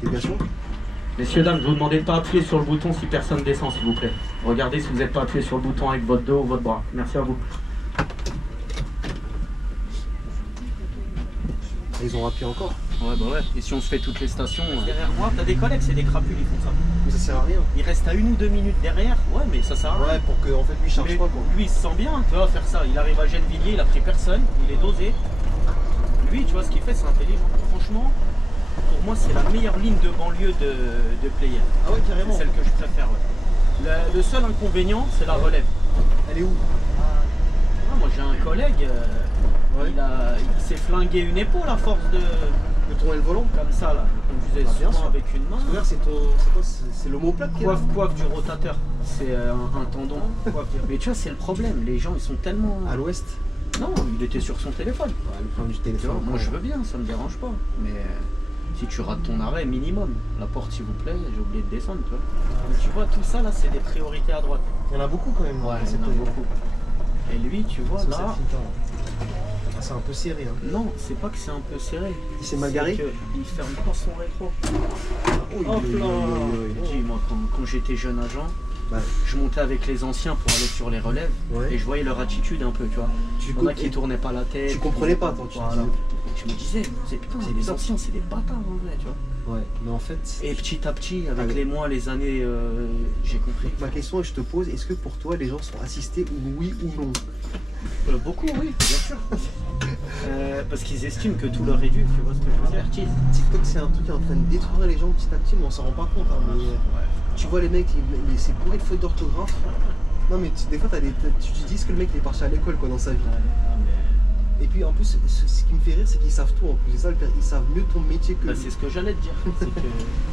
T'es bien sûr? Messieurs, dames, je vous demandais de ne pas appuyer sur le bouton si personne descend, s'il vous plaît. Regardez si vous n'êtes pas appuyé sur le bouton avec votre dos ou votre bras. Merci à vous. Ils ont appuyé encore. Ouais, bah ouais. Et si on se fait toutes les stations... Derrière moi, t'as des collègues, c'est des crapules, ils font ça. Mais ça sert à rien. Il reste à 1 ou 2 minutes derrière. Ouais, mais ça sert à rien. Ouais, pour que en fait lui charge Mais pas quoi. lui, il se sent bien, tu vois, faire ça. Il arrive à Gennevilliers, il a pris personne, il est dosé. Lui, tu vois, ce qu'il fait, c'est intelligent. Franchement, pour moi, c'est la meilleure ligne de banlieue de player. Ah ouais, carrément. C'est celle que je préfère, ouais. Le seul inconvénient, c'est la relève. Elle est où? Ah, moi, j'ai un collègue, Ouais. il s'est flingué une épaule à force de... De tourner le volant? Comme ça, là. On faisait Ah, bien souvent sûr. avec une main. Regarde, c'est quoi? C'est l'omoplate qui est là? Coiffe du rotateur. C'est un tendon. Mais tu vois, c'est le problème. Les gens, ils sont tellement... À l'ouest? Non, il était sur son téléphone. Ouais, le problème du Tu vois, téléphone. moi je veux bien, ça me dérange pas. Mais si tu rates ton arrêt, minimum. La porte, s'il vous plaît, j'ai oublié de descendre, tu vois. Mais tu vois, tout ça là, c'est des priorités à droite. Il y en a beaucoup quand même. Ouais, dans il y en a cette- beaucoup. Et lui, tu vois, sur là. cette finta, là. Ah, c'est un peu serré. Hein. Non, c'est pas que c'est un peu serré. Il s'est mal garé? Il ferme pas son rétro. Oh, Hop là. Dis-moi, quand j'étais jeune agent, Bah, je montais avec les anciens pour aller sur les relèves. ouais. Et je voyais leur attitude un peu, tu vois. Tu Il y en a qui tournaient pas la tête. Tu comprenais pas, toi, tu Voilà. Je me disais, c'est putain, C'est les bizarre. anciens, c'est des bâtards en vrai, tu vois. Ouais, mais en fait. Et petit à petit, avec Allez. les mois, les années, j'ai compris. Ma question, je te pose, est-ce que pour toi les gens sont assistés ou oui ou non? Beaucoup, oui, bien sûr. Parce qu'ils estiment que tout leur est dû, tu vois ce que je veux dire. TikTok, c'est un truc qui est en train de détruire les gens petit à petit, mais on s'en rend pas compte. Hein, mais, tu vois les mecs, c'est bourré de fautes d'orthographe. Non mais des fois tu te dis que le mec il est parti à l'école quoi dans sa vie. Et puis en plus ce qui me fait rire c'est qu'ils savent tout en plus. C'est ça le pire, ils savent mieux ton métier que. Bah, c'est ce que j'allais te dire. C'est que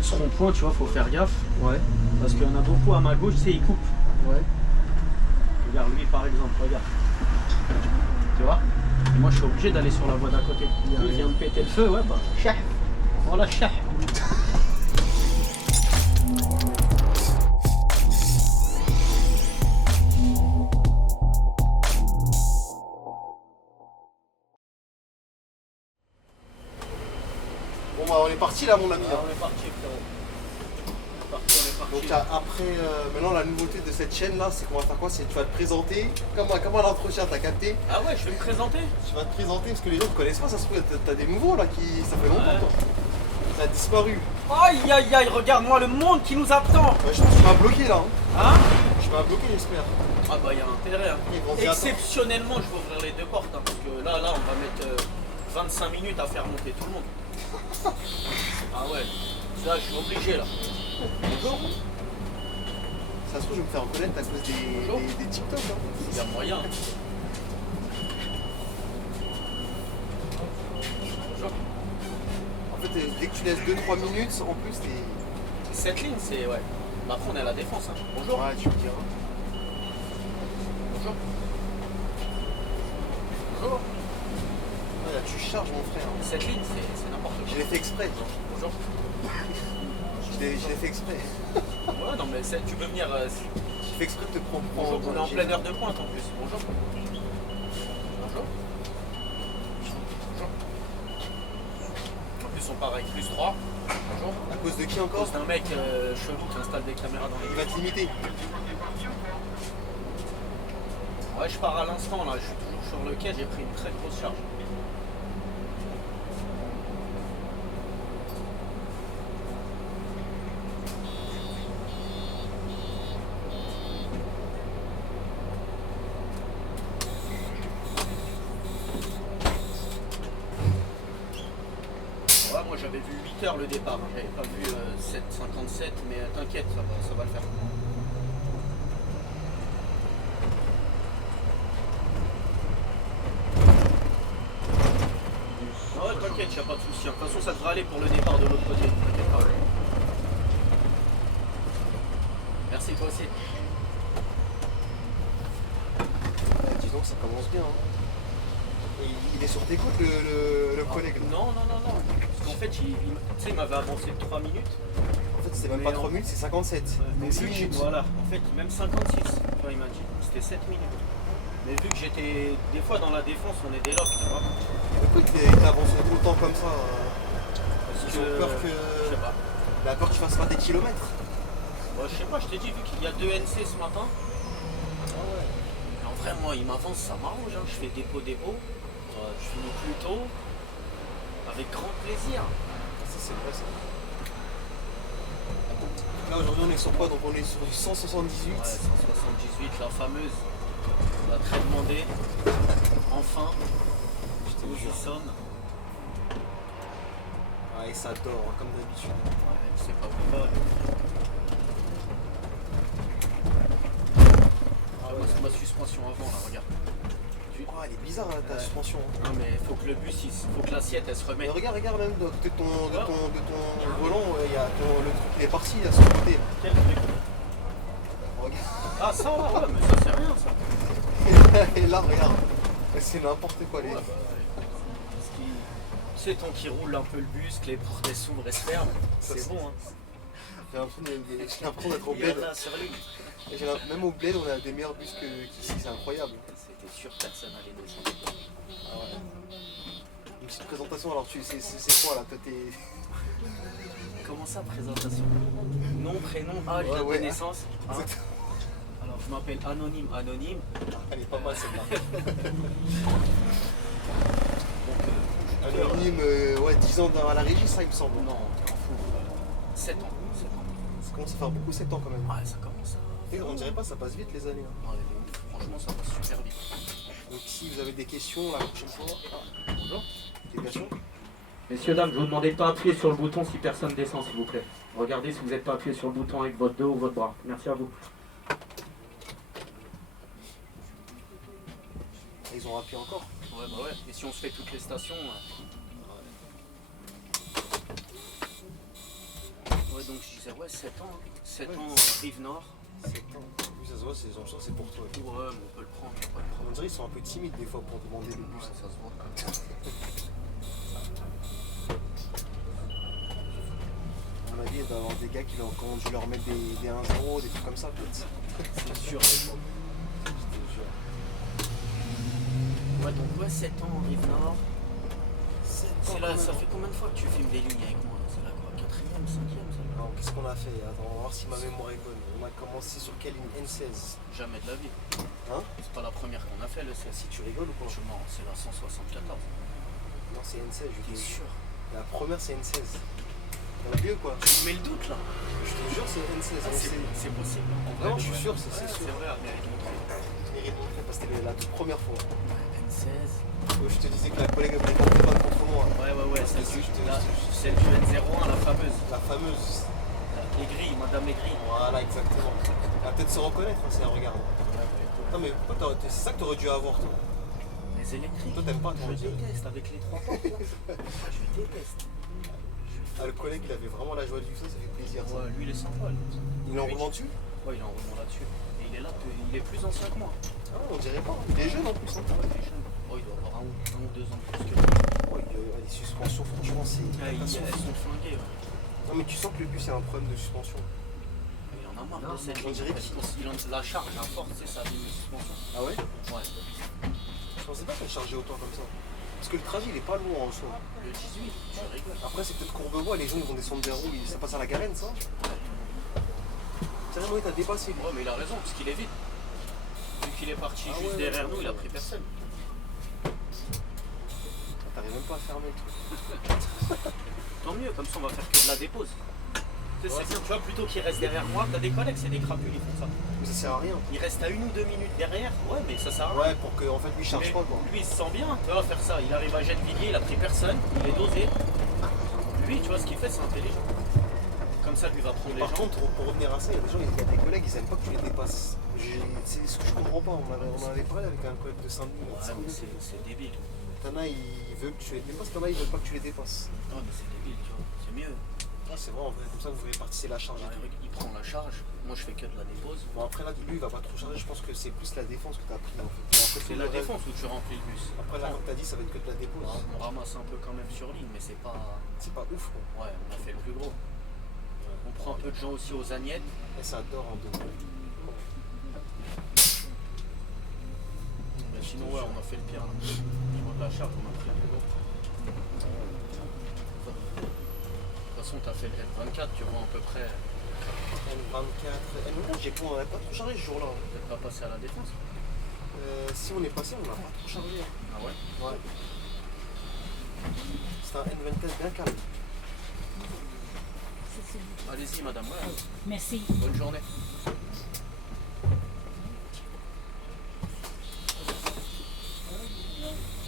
ce rond-point, tu vois, faut faire gaffe. Ouais, Parce qu'il y en a beaucoup à ma gauche, tu sais, ils coupent. ouais. Regarde lui par exemple, regarde. Tu vois? Et moi je suis obligé d'aller sur la voie d'à côté. Il vient de péter le feu, ouais bah. Chah. Voilà, chah. Bon bah on est parti là mon ami. On est parti, frérot. On est parti. Donc après maintenant la nouveauté de cette chaîne là c'est qu'on va faire quoi? C'est tu vas te présenter comme à l'entretien, t'as capté? Ah ouais, je vais me présenter. Tu vas te présenter parce que les gens te connaissent pas, ça se trouve t'as des nouveaux là qui. Ça fait longtemps Ouais. toi. T'as disparu. Aïe aïe aïe, regarde-moi le monde qui nous attend. Ouais, je pense que tu m'as bloqué là. Hein. Hein? Tu m'as bloqué j'espère. Ah bah il y a intérêt. Hein. Ils vont se dire, Exceptionnellement, je vais ouvrir les deux portes. Hein, parce que là, on va mettre 25 minutes à faire monter tout le monde. Ah ouais, ça je suis obligé là. Bonjour. Ça se trouve, je vais me faire reconnaître à cause Bonjour. des TikTok. Hein. Il y a moyen. Bonjour. En fait, dès que tu laisses 2-3 minutes, en plus, t'es. Cette ligne, c'est ouais. Après, on est à la défense. Hein. Bonjour. Ouais, tu me diras. Bonjour. Bonjour. Ouais, là, tu charges, mon frère. Cette ligne, c'est n'importe Je quoi. l'ai fait exprès. Bonjour. Je l'ai fait exprès. Ouais, non, mais tu peux venir. J'ai fait exprès de te prendre. Bonjour, on est en pleine heure de pointe en plus. Bonjour. Bonjour. Bonjour. En plus, on part avec +3. Bonjour. À cause de qui À encore? cause d'un mec chelou qui installe des caméras dans Il les. va te limiter. Ouais, je pars à l'instant là, je suis toujours sur le quai, j'ai pris une très grosse charge. Ouais, moi j'avais vu 8 heures le départ, hein. J'avais pas vu 7h57, mais t'inquiète, ça va le faire. Ouais, t'inquiète, y'a pas de souci. De toute façon, ça devrait aller pour le départ de l'autre côté. T'inquiète pas. Merci, toi aussi. Disons que ça commence bien. Hein. Et il est sur tes côtes, le collègue. Là. Non. Parce qu'en fait, tu sais, il m'avait avancé de 3 minutes. En fait, c'est même Mais pas en- 3 minutes, c'est 57. Mais Donc 6 vu que minutes. voilà, en fait, même 56, quand il m'a dit, c'était 7 minutes. Mais vu que j'étais, des fois dans la défense, on est des locks, tu vois. Pourquoi il t'a avancé autant comme ça? Parce Ils ont peur que. Je sais pas. Il a peur que tu fasses pas des kilomètres. Bah, je sais pas, je t'ai dit, vu qu'il y a 2 NC ce matin. Ah ouais. Mais en vrai, moi, il m'avance, ça m'arrange. Hein. Je fais dépôt. Je finis plus tôt. Avec grand plaisir. Ça, c'est vrai, ça. Là, aujourd'hui, on est sur quoi? Donc, on est sur du 178. Ouais, 178, la fameuse. On l'a très demandé. Enfin, nous y sommes. Ah, et ça dort, hein, comme d'habitude. Ouais, je sais pas où il va. Ah, moi, c'est ma suspension avant, là, regarde. Oh, elle est bizarre, là, ta suspension. Hein. Non, mais faut que le bus, faut que l'assiette, elle se Mais remette. regarde même de ton volant, il y a le truc qui est parti, là, sur le côté. Quel truc? Regarde. Ah, ça, ouais, mais ça, c'est rien, ça. Et là, regarde. C'est n'importe quoi, les. Ouais, bah, tu sais, tant qu'il roule un peu le bus, que les portes elles s'ouvrent et se ferment, c'est bon. Hein. J'ai l'impression d'être au Il y bled. en a sur lui. Même au bled, on a des meilleurs bus qu'ici, c'est incroyable. C'était sûr, personne allait descendre. Ah ouais. Une petite présentation, alors c'est quoi là? Toi, t'es. Comment ça, présentation? Nom, prénom, âge, date de naissance. Hein. Alors, je m'appelle Anonyme. Elle est pas mal celle-là. Donc, Anonyme, ouais, 10 ans à la régie, ça il me semble. non, t'es un fou. 7 ans. Ça commence à faire beaucoup 7 ans quand même. Ouais, ça commence à. Et on dirait pas, ça passe vite les années. Hein. Ouais, franchement, ça passe super vite. Donc si vous avez des questions la prochaine fois, Bonjour. des questions. Messieurs, dames, je vous demande de ne pas appuyer sur le bouton si personne descend, s'il vous plaît. Regardez si vous n'êtes pas appuyé sur le bouton avec votre dos ou votre bras. Merci à vous. Et ils ont appuyé encore. Ouais, bah ouais. Et si on se fait toutes les stations. Ouais, donc je disais, ouais, 7 ans. 7 ans, rive nord. 7 ans. Oui, ça se voit, c'est pour toi. Ouais, mais on peut le prendre, on peut le prendre. On dirait qu'ils sont un peu timides des fois pour demander le bus. Ça se voit. À mon avis, il doit y avoir des gars qui ont dû leur mettre des 1-0, des trucs comme ça peut-être. C'est sûr. Je te jure. Ouais, donc ouais, 7 ans en rive nord. 7 ans C'est quand là, même. ça fait combien de fois que tu filmes des lignes avec moi? C'est là quoi, 4ème, 5ème, ça? Alors, qu'est-ce qu'on a fait? Attends, on va voir si ma mémoire est bonne. On a commencé sur quelle ligne? N16. Jamais de la vie. Hein? C'est pas la première qu'on a fait, le 16. Si tu rigoles ou quoi? Non, c'est la 174. Non, c'est N16, je T'es te sûr? La première, c'est N16. T'as oublié quoi? Tu me mets le doute là? Je te jure, c'est N16. C'est possible. Non, je suis sûr, c'est sûr. C'est vrai, Amérique montrée. Parce que c'était la toute première fois. N16. Je te disais que la collègue avait pas contre moi. Ouais, Parce que celle du N01, la fameuse. La fameuse. Aigri, Madame Aigri. Voilà, exactement. Elle va peut-être se reconnaître si elle regarde. Non, mais pourquoi c'est ça que t'aurais dû avoir, toi? Les électriques. Toi, t'aimes pas, toi? Je déteste avec les 3 portes. Je déteste. Ah, le collègue, il avait vraiment la joie de vivre, ça fait plaisir. Ça. Ouais, lui, il est sympa. Lui. Il est en roulement dessus? Ouais, il est en roulement là-dessus. Et il est là, il est plus ancien que moi. Ah, on dirait pas. Il est jeune en plus. Hein. Ouais, il est jeune. Oh, il doit avoir 1 ou 2 ans de plus que moi. Oh, les suspensions, franchement, c'est. Elles sont flinguées. Ouais. Non, mais tu sens que le bus, c'est un problème de suspension. Il en a marre de cette on dirait la charge à force, c'est sa ligne de suspension. Ah ouais? Ouais. Je pensais pas qu'elle chargeait autant comme ça. Parce que le trajet, il est pas loin en soi. Le 18, tu rigoles. Après, c'est peut-être Courbevoie, les gens ils vont descendre des roues, ça passe à la Garenne, ça? Sérieux, t'as dépassé. Ouais, mais il a raison, parce qu'il est vite. Vu qu'il est parti juste derrière nous, il a pris personne. T'arrives même pas à fermer le truc. Tant mieux, comme ça on va faire que de la dépose. C'est bien, tu vois, plutôt qu'il reste derrière moi, t'as des collègues, c'est des crapules, ils font ça. Mais ça sert à rien. Il reste à 1 ou 2 minutes derrière, ouais, mais ça sert à rien. Ouais, pour que en fait lui charge Mais pas quoi. lui il se sent bien, tu vois, faire ça. Il arrive à Gennevilliers, il a pris personne, il est dosé. Lui, tu vois, ce qu'il fait, c'est intelligent. Comme ça, lui va prendre les Par gens. contre, pour revenir à ça, il y a des gens, il y a des collègues, ils aiment pas que tu les dépasses. C'est ce que je comprends pas. On en avait parlé avec un collègue de Saint-Denis. Ouais, mais c'est débile. T'en as, ils veulent que tu les dépasses, t'en as, ils veulent pas que tu les dépasses. Ouais, mais c'est débile, tu vois. C'est mieux. Ah, c'est vrai, en vrai, comme ça vous répartissez la charge. Ouais, il prend la charge, moi je fais que de la dépose. Bon, après là, lui, il va pas trop charger, je pense que c'est plus la défense que t'as pris en fait. C'est la défense où tu remplis le bus. Après là, comme t'as dit, ça va être que de la dépose. On ramasse un peu quand même sur ligne, mais c'est pas. C'est pas ouf quoi. Ouais, on a fait le plus gros. On prend un peu de gens aussi aux agnettes. Et ça dort en deux. Mais sinon, ouais, on a fait le pire. Au niveau de la charge, on a pris le plus gros. De toute façon, façon, t'as fait le N24, tu vois à peu près. N24, j'ai pas trop chargé ce jour-là. Peut-être pas passé à la défense. Si on est passé, on l'a pas trop chargé. Ah ouais? Ouais. C'est un N24 bien calme. Allez-y, madame. Ouais. Merci. Bonne journée.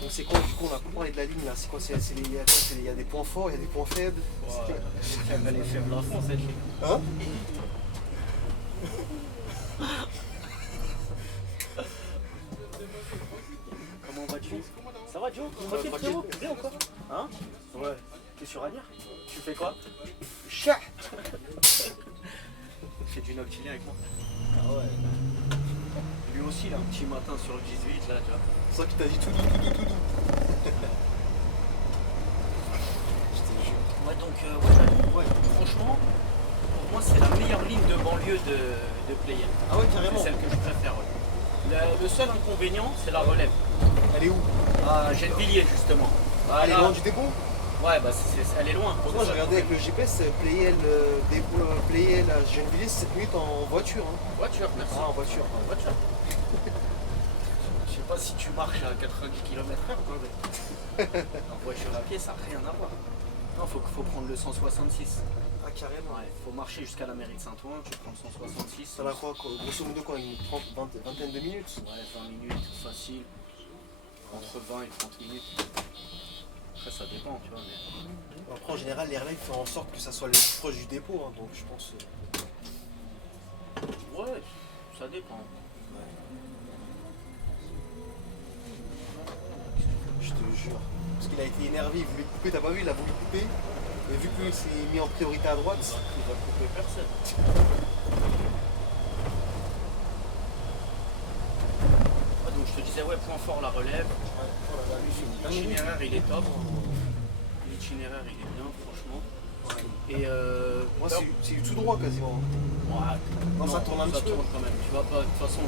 Donc c'est quoi, du coup, on a pas parlé de la ligne là. C'est quoi, il y a des points forts, il y a des points faibles. Ouais. Elle est faible à fond, cette ligne. Hein? Comment vas-tu? Ça va, Joe? Tranquille, frérot? Bien ou quoi? Hein? Ouais. T'es sur Anières? Tu fais quoi? Chat. Fais du noctilien avec moi. Ah ouais. Lui aussi, il a un petit matin sur le 18, là, tu vois. C'est ça qui t'a dit tout doux. Je te jure. Ouais, donc, ouais, franchement, pour moi, c'est la meilleure ligne de banlieue de Pleyel. Ah ouais, carrément. C'est celle que je préfère, ouais. Le seul inconvénient, c'est la relève. Elle est où? À Gennevilliers, justement. Bah, Elle est là- loin du dépôt? Ouais, bah, elle est loin. Moi j'ai regardé avec le GPS, Playel à Gennevilliers, c'est 7 minutes en voiture. Hein. Voiture, merci. Ah, en voiture. Voiture. Je sais pas si tu marches à 90 km/h, quoi, mais en voiture à pied, ça n'a rien à voir. Non, faut prendre le 166. Ah, carrément. Ouais, faut marcher jusqu'à la mairie de Saint-Ouen, tu prends le 166. Ça va quoi, grosso modo quoi, une vingtaine de minutes? Ouais, 20 minutes, facile. Entre 20 et 30 minutes. Après, ça dépend, tu vois, mais... Après en général les relais font en sorte que ça soit le plus proche du dépôt, hein, donc je pense... Ouais, ça dépend. Je te jure. Parce qu'il a été énervé, il voulait couper, t'as pas vu, il a voulu couper. Et vu que c'est mis en priorité à droite, Il va couper personne. Ah, donc je te disais, ouais, point fort, la relève. L'itinéraire, il est top. L'itinéraire, il est bien, franchement. Et moi c'est tout droit quasiment. ouais, Non, ça tourne un petit peu. tourne quand même. Tu vas pas, de toute façon,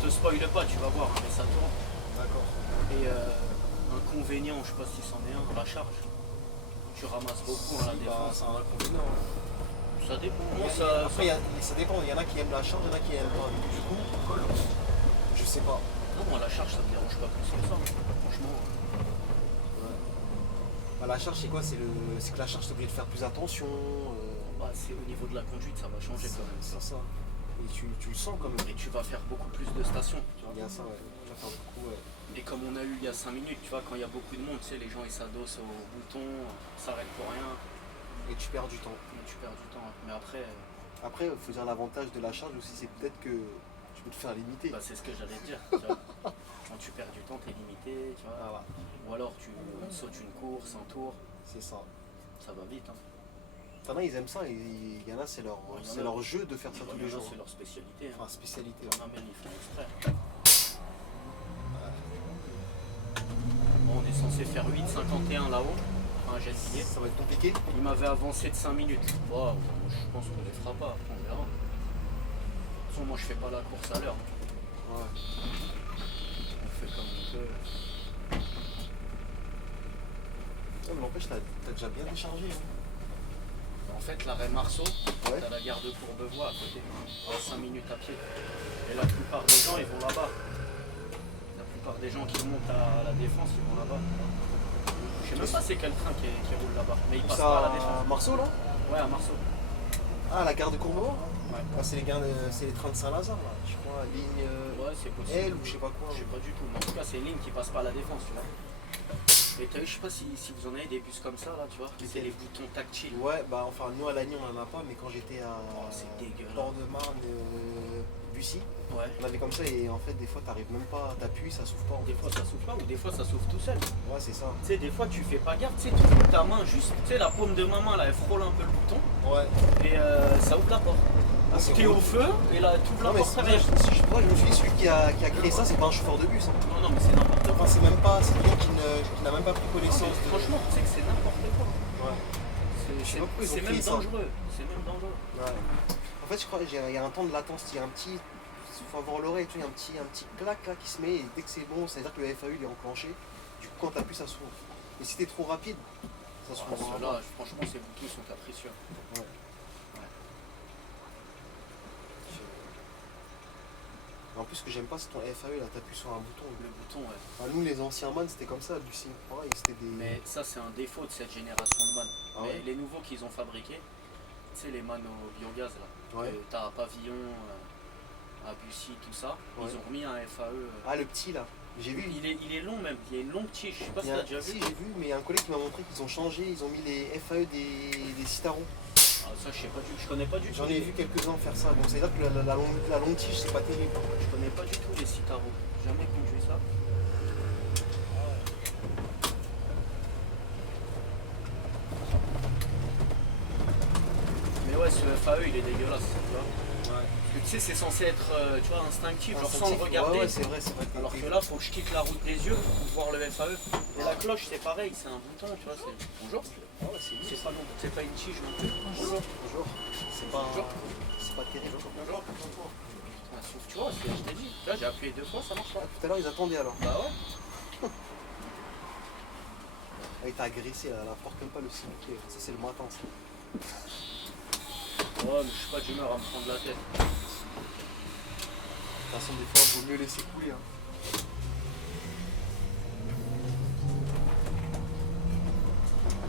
je te spoile pas, tu vas voir, mais ça tourne. D'accord. Et inconvénient, je sais pas si c'en est un, la charge. Tu ramasses beaucoup à la défense. C'est un inconvénient. Ça dépend. Moi, Après ça dépend, il y en a qui aiment la charge, il y en a qui aiment pas. Du coup, je sais pas. non, moi, la charge, ça me dérange pas plus que ça. Franchement. Bah, la charge c'est quoi? C'est que la charge t'oblige de faire plus attention. Bah, c'est au niveau de la conduite, ça va changer quand même. C'est ça. Et tu le sens quand même. Et tu vas faire beaucoup plus de stations. Tu vois. Il y a ça, ouais. Tu vas faire beaucoup, ouais. Et comme on a eu il y a 5 minutes, tu vois, quand il y a beaucoup de monde, tu sais, les gens ils s'adossent au bouton, s'arrêtent pour rien, Et tu perds du temps. et tu perds du temps. Mais après, Après, il faut dire l'avantage de la charge aussi, c'est peut-être que tu peux te faire limiter. bah, c'est ce que j'allais te dire. Tu vois. Quand tu perds du temps, t'es limité, tu vois. Voilà, Ou alors tu sautes une course, un tour, c'est ça. ça va vite. Hein. T'en as, ils aiment ça, et il y en a, c'est leur, Ouais, il y en c'est a. leur jeu de faire ça tous Il y les en a, jours. c'est leur spécialité. Hein. Enfin, spécialité. Il y en a même, ils font exprès. Bon, on est censé faire 8,51 là-haut, enfin j'ai signé. Ça va être compliqué. Il m'avait avancé de 5 minutes. Wow, je pense qu'on les fera pas, après on verra. De toute façon, moi je fais pas la course à l'heure. Ouais. On fait comme on peut. Non, mais n'empêche, t'as déjà bien déchargé. Hein. En fait, l'arrêt Marceau, Ouais. t'as la gare de Courbevoie à côté, à 5 minutes à pied. Et la plupart des gens, ils vont là-bas. La plupart des gens qui montent à la Défense, ils vont là-bas. Je sais même pas c'est quel train qui roule là-bas, mais ils passent Ça, pas à la à Défense. Marceau, là? Ouais, à Marceau. Ah, la gare de Courbevoie? Ouais. Ah, c'est les trains de Saint-Lazare, là. Je crois, ligne Ouais, c'est possible. L ou je sais pas quoi. Je sais pas du tout, mais en tout cas, c'est une ligne qui passe pas à la Défense, tu vois. Et t'as vu, je sais pas si vous en avez des bus comme ça, là, tu vois. C'est les boutons tactiles. Ouais, bah enfin, nous à Lannion, on en a pas, mais quand j'étais à Oh, c'est dégueulasse. Port-de-Marne, Bussy, Ouais. on avait comme ça et en fait, des fois, t'arrives même pas, t'appuies, ça s'ouvre pas. En Des fait. fois ça s'ouvre pas ou des fois ça s'ouvre tout seul. Ouais, c'est ça. Tu sais, des fois tu fais pas gaffe, tu sais, tu fous ta main juste, tu sais, la paume de ma main là, elle frôle un peu le bouton Ouais. et ça ouvre la porte. Ah, c'est T'es relou. au feu et là tu ouvres la Non, mais porte c'est derrière. moi, je me suis dit, celui qui a créé ça, c'est pas un chauffeur de bus. Hein. Non, non, mais c'est n'importe quoi. Enfin, c'est même pas, c'est quelqu'un qui n'a même pas pris Non, connaissance mais de. franchement, tu sais que c'est n'importe quoi. Ouais. Je sais pas pourquoi ils ont C'est même créé ça. dangereux. C'est même dangereux. Ouais. En fait, je crois qu'il y a un temps de latence, il y a un petit. Il faut avoir l'oreille, tu vois, il y a un petit clac là qui se met et dès que c'est bon, ça veut dire que le FAU il est enclenché. Du coup, quand t'appuies, ça s'ouvre. Et si t'es trop rapide, ça s'ouvre. Ceux-là, franchement, ces boutons sont capricieux. plus, ce que j'aime pas, c'est ton FAE, là, t'appuies sur un bouton. Le bouton, ouais. Enfin, nous, les anciens man, c'était comme ça, du signe. Pareil, c'était des. Mais ça, c'est un défaut de cette génération de man. Ah Mais ouais les nouveaux qu'ils ont fabriqués, tu sais, les man au biogaz, là. Ouais. T'as à Pavillon, à Bussy, tout ça. Ouais. Ils ont remis un FAE. Ah, le petit, là. J'ai vu. Il est long même, il y a une longue tige, je sais pas si t'as déjà Si, vu. j'ai vu, mais un collègue qui m'a montré qu'ils ont changé, ils ont mis les FAE des Citaro. Ah, ça, je connais pas du tout. J'en ai vu quelques-uns faire ça, donc ça veut dire que la longue tige, c'est pas terrible. Je connais pas du tout les Citaro. Jamais conduit ça. Mais ouais, ce FAE, il est dégueulasse, tu vois. Ouais. Parce que tu sais, c'est censé être, tu vois, instinctif, genre sans le Instinctif, regarder. ouais, c'est vrai, c'est vrai. Alors que là, faut que je quitte la route des yeux pour voir le FAE. Et la cloche, c'est pareil, c'est un bouton, tu vois. Bonjour. Ouais, C'est pas long, c'est pas une tige non plus. Bonjour. Bonjour. C'est pas terrible. Bonjour. Putain, sauf, tu vois, je t'ai dit. Là, j'ai appuyé 2 fois, ça marche pas. Tout à l'heure, ils attendaient alors. Bah ouais. Ah, il t'a agressé, là, porte même pas le signe. Ça, c'est le matin, ça. Ouais, mais je suis pas d'humeur à me prendre la tête. De toute façon, des fois, il vaut mieux laisser couler. Hein.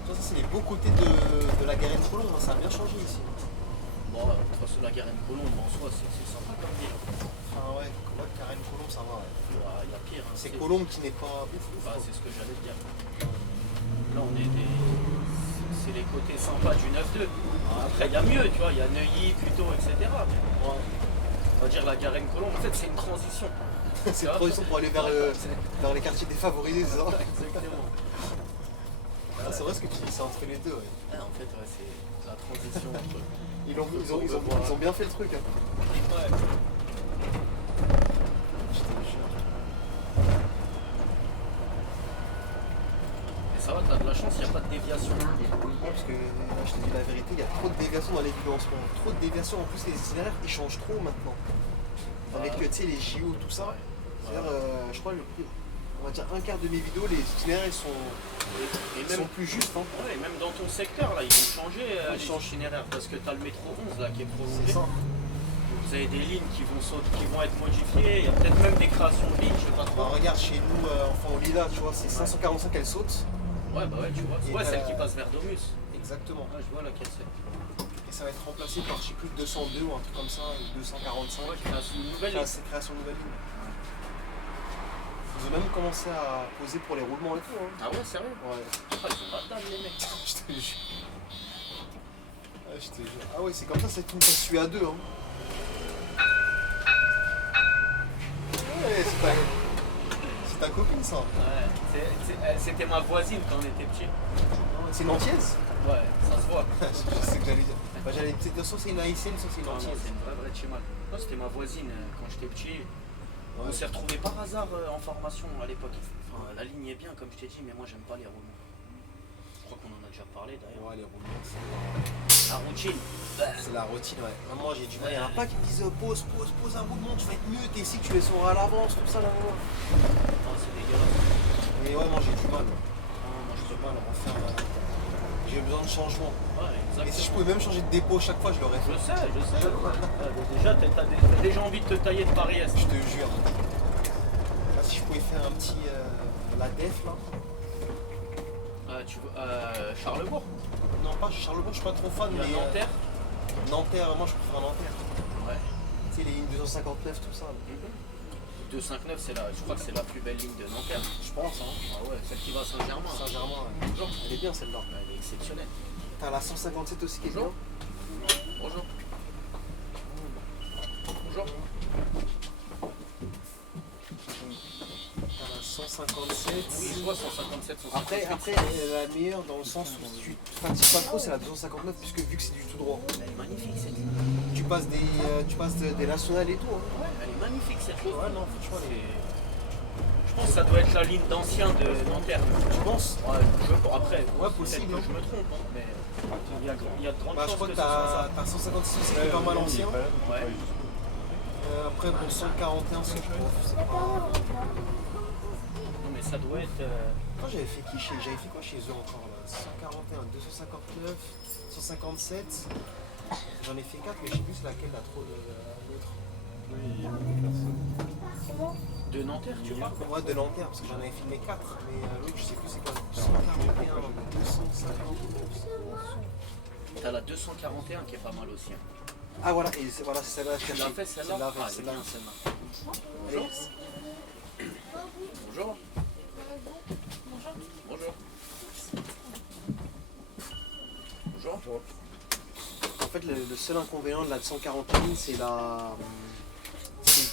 Ça, c'est les beaux côtés de la Garenne Colombe, hein. Ça a bien changé ici. Bon, de toute façon, la Garenne Colombe, en soi, c'est sympa comme ville. Enfin, ouais, Garenne Colombe, ça va. Il y a pire. Hein, c'est Colombe qui n'est pas ouf. Bah, c'est ce que j'allais te dire. Là, on est des. C'est les côtés sympas du 9-2. Après, il y a mieux, tu vois, il y a Neuilly, Puteaux, etc. Mais Ouais. on va dire la Garenne Colombe, en fait, c'est une transition. C'est une transition pour aller vers les quartiers défavorisés, c'est ça. Exactement. Ah, c'est vrai ce que tu dis, c'est entre les deux. Ouais. Ah, en fait, ouais, c'est la transition entre. Ils ont bien fait le truc. Hein. Ouais. Je te jure. Mais ça va, t'as de la chance, il n'y a pas de déviation. Ouais, parce que là, je te dis la vérité, il y a trop de déviations dans les villes en ce moment. Trop de déviations. En plus, les itinéraires ils changent trop maintenant. Avec tu sais, les JO, tout ça. C'est-à-dire, je crois, on va dire un quart de mes vidéos, les itinéraires ils sont plus justes. Hein. Ouais, et même dans ton secteur, là, ils vont changer les itinéraires parce que tu as le métro 11 là, qui est prolongé. C'est ça. Vous avez des lignes qui vont être modifiées, il y a peut-être même des créations de lignes, je sais pas trop. Bah, regarde chez nous, enfin au Lila, tu vois, c'est 545 elle saute. Ouais, bah ouais, tu vois. Et Ouais, celle qui passe vers Domus. Exactement. Ouais, je vois laquelle c'est. Et ça va être remplacé par, je sais plus, 202 ou un truc comme ça, ou 245. Ouais, création de nouvelle ligne. C'est création de nouvelle ligne. Ils ont même commencé à poser pour les roulements et tout. Hein. Ah ouais, sérieux? Ouais. Ah, ils sont batailles les mecs. Je te jure. Ah, je te jure. Ah ouais, c'est comme ça, c'est une suit à deux. Hein. Ouais, c'est ta copine ça. Ouais, c'était ma voisine quand on était petits. C'est une antillaise. Ouais, ça se voit. Je sais que j'allais dire. Bah, j'allais dire, soit c'est une haïtienne, soit c'est une Non, antillaise. c'est une vraie chimal. Non, c'était ma voisine quand j'étais petit. Ouais. On s'est retrouvés par hasard en formation à l'époque. Enfin, la ligne est bien, comme je t'ai dit, mais moi j'aime pas les roulements. Je crois qu'on en a déjà parlé d'ailleurs. Ouais, les roulements. La routine. C'est la routine, ouais. Moi j'ai du mal. Il y en a pas qui me disent pose un roulement, tu vas être mieux, t'es ici, tu les sauras à l'avance, tout ça là. Non, c'est dégueulasse. Mais ouais, moi j'ai du mal. Non, moi je J'ai peux du mal pas. à refaire. J'ai besoin de changement. Ouais, exactement. Et si je pouvais même changer de dépôt chaque fois, je l'aurais fait. Je sais. Déjà, t'as déjà envie de te tailler de Paris-Est. Je te jure. Là, si je pouvais faire un petit. La def là. Tu veux Charlebourg. Non, pas Charlebourg, je suis pas trop fan, Il y a mais. Nanterre. Nanterre, moi je préfère Nanterre. Ouais. Tu sais, les lignes 259, tout ça. 259, je crois que c'est la plus belle ligne de Nanterre. Je pense, hein. Ah ouais, celle qui va à Saint-Germain. Saint-Germain, ouais. Bonjour. Elle est bien celle-là. Elle est exceptionnelle. T'as la 157 aussi qui est bien. Bonjour. Bonjour. Bonjour. T'as la 157. Oui, je vois 157, 158. Après, la meilleure dans le sens où si tu te fatigues pas trop, c'est la 259, puisque vu que c'est du tout droit. Elle est magnifique cette ligne. Tu passes des nationales et tout. Hein. Ouais, elle est magnifique cette ligne. Ouais, non, franchement, Je pense que ça doit être la ligne d'ancien de Nanterre. tu penses? Ouais, après, Ouais, possible, peut-être que je me trompe, hein, mais il y a de grandes Bah, je chances crois que que ce soit ça. t'as 156, c'est pas mal ancien. Ouais. Après, bon, 141, c'est pas. Non, mais ça doit être. Quand j'avais fait quoi chez eux encore là? 141, 259, 157. J'en ai fait 4, mais je sais plus c'est laquelle la trop de l'autre. il y a personne. De Nanterre, tu vois? Ouais, de Nanterre, parce que j'en avais filmé 4, mais l'autre, je sais plus c'est quoi. 141, 250. T'as la 241 qui est pas mal aussi. Hein. Ah voilà, et c'est voilà, celle-là. Tu l'as fait celle-là? Ah, c'est c'est là. bien celle-là. Bonjour. Bonjour. Bonjour. Bonjour. En fait, le seul inconvénient de la 141, c'est la.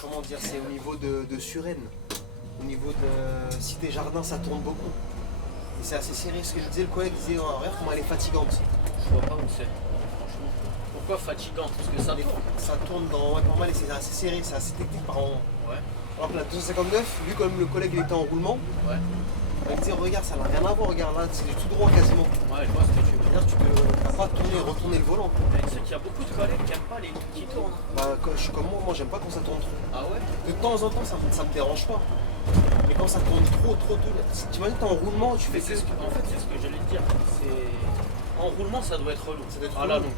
Comment dire, c'est au niveau de Suresnes. Au niveau de Cité Jardin, ça tourne beaucoup. Et c'est assez serré. Ce que je disais, le collègue disait, oh, regarde comment elle est fatigante. Je vois pas où c'est, franchement. Pourquoi fatigante? Parce que ça tourne. Ça tourne dans ouais, pas mal et c'est assez serré, c'est assez technique par moment. Ouais. Alors que la 259, vu comme le collègue il était en roulement, Ouais. il me dit regarde, ça n'a rien à voir, regarde là, c'est du tout droit quasiment. Ouais, je vois ce que tu veux dire. C'est-à-dire tu peux pas tourner, retourner le volant. Mais tu sais qu'il y a beaucoup de collègues qui n'aiment pas les trucs qui tournent. Bah, quand je suis comme moi j'aime pas quand ça tourne trop. Ah ouais? De temps en temps ça me dérange pas. Mais quand ça tourne trop, t'imagines que t'es en roulement, tu fais que. En fait, c'est ce que j'allais te dire. C'est... En roulement, ça doit être relou. Ça doit être Ah là, relou. non.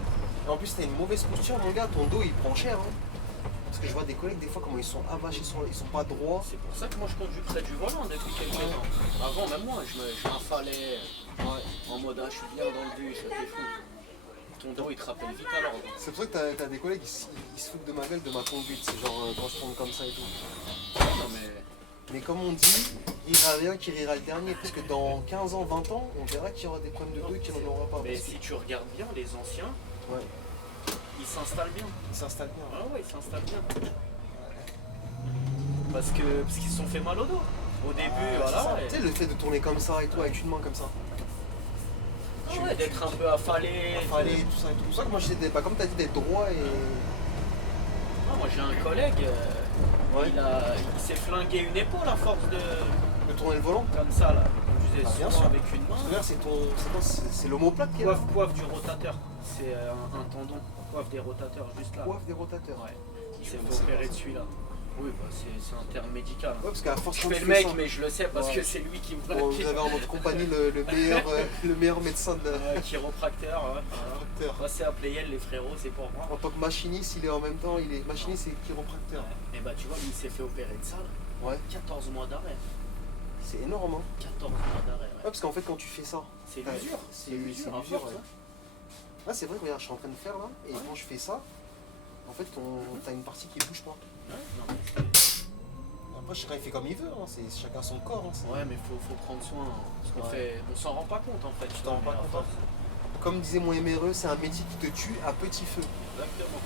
Et en plus t'as une mauvaise posture mon gars, ton dos il prend cher. Hein. Parce que je vois des collègues des fois comment ils sont avachés, ils sont pas droits. C'est pour ça que moi je conduis près du volant depuis quelques temps. Avant, même moi, je m'affalais en mode ah, je suis bien dans le bus, ça t'es fou. Ton dos il te rappelle vite à l'ordre. C'est pour ça que t'as des collègues ils se foutent de ma gueule, de ma conduite. C'est genre quand je tourne comme ça et tout. Non mais. Mais comme on dit, il ira rien qui rira le dernier, parce que dans 15 ans, 20 ans, on verra qu'il y aura des problèmes de dos et qu'il n'en aura pas. Mais si tu regardes bien, les anciens, Ouais, ils s'installent bien. il s'installe bien. Ah ouais, ils s'installent bien. Parce qu'ils se sont fait mal au dos. Au début, voilà. Tu sais, le fait de tourner comme ça et tout, avec une main comme ça. Ah ouais, d'être un peu affalé. Affalé, tout ça et tout. C'est pour ça que moi, j'étais pas comme t'as dit, d'être droit et. Ah, moi j'ai un collègue, Ouais. il s'est flingué une épaule à force de. De tourner le volant. Comme ça là. Comme je disais, Ah, bien souvent sûr. avec une main. D'ailleurs, c'est ton. C'est quoi c'est l'omoplate qui est là. Coiffe du rotateur. C'est un tendon. Coiffe des rotateurs juste là. Coiffe des rotateurs. Ouais. Il s'est Je fait connaissais opérer pas ça. dessus là. Oui, bah c'est un terme médical. Ouais, parce qu'à force Je quand fais tu le fais mec, ça- mais je le sais parce Ouais. que c'est lui qui me Bon, vous avez en votre compagnie le meilleur médecin de chiropracteur. Ouais. chiropracteur. Passez à Playel, les frérots, c'est pour moi. En tant que machiniste, il est en même temps, il est machiniste et chiropracteur. Et bah tu vois, lui il s'est fait opérer de ça là. Ouais, 14 mois d'arrêt. c'est énorme. Hein. 14 mois d'arrêt. Ouais, parce qu'en fait, quand tu fais ça, C'est Ouais, l'usure. c'est C'est l'usure, l'usure à ouais. force. hein. ah, c'est vrai, regarde, je suis en train de faire là, et Ouais. quand je fais ça, en fait, t'as une partie qui bouge pas. Ouais, non, mais c'est- Après, chacun il fait comme il veut, hein. C'est chacun son corps. Hein. ouais, mais faut prendre soin. Hein, parce qu'on Ouais. on s'en rend pas compte en fait. Tu t'en rends pas mais à compte. force. Comme disait mon MRE, c'est un métier qui te tue à petit feu. Exactement.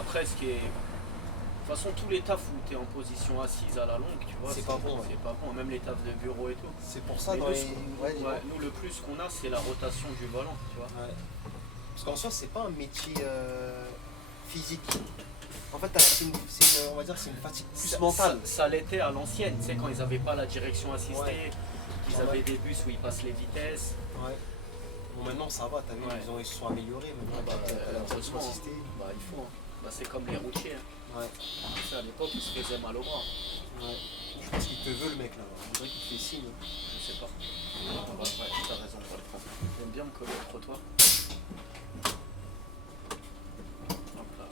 Après, ce qui est. De toute façon, tous les tafs où tu es en position assise à la longue, tu vois, C'est pas bon, ouais. C'est pas bon, même les tafs de bureau et tout. C'est pour ça Mais dans nous, les. Ouais, dis-moi. nous, le plus qu'on a, c'est la rotation du volant, tu vois. Ouais. Parce qu'en soi, c'est pas un métier physique. En fait, on va dire c'est une fatigue plus mentale. Ça l'était à l'ancienne, tu sais, quand ils avaient pas la direction assistée, Ouais. qu'ils Ouais. avaient des bus où ils passent les vitesses. Ouais. Bon, maintenant ça va, t'as vu, Ouais. ils se sont améliorés. Maintenant, Bah, t'as la direction heureusement. assistée. Bah, il faut. Hein. Bah, c'est comme les routiers. Hein. Ouais. Tu sais, à l'époque, ils se faisaient mal au bras. Ouais. Je pense qu'il te veut le mec là. On dirait qu'il te fait signe. Je sais pas. Ouais, t'as raison, je vais le prendre. J'aime bien me coller au trottoir. Hop là,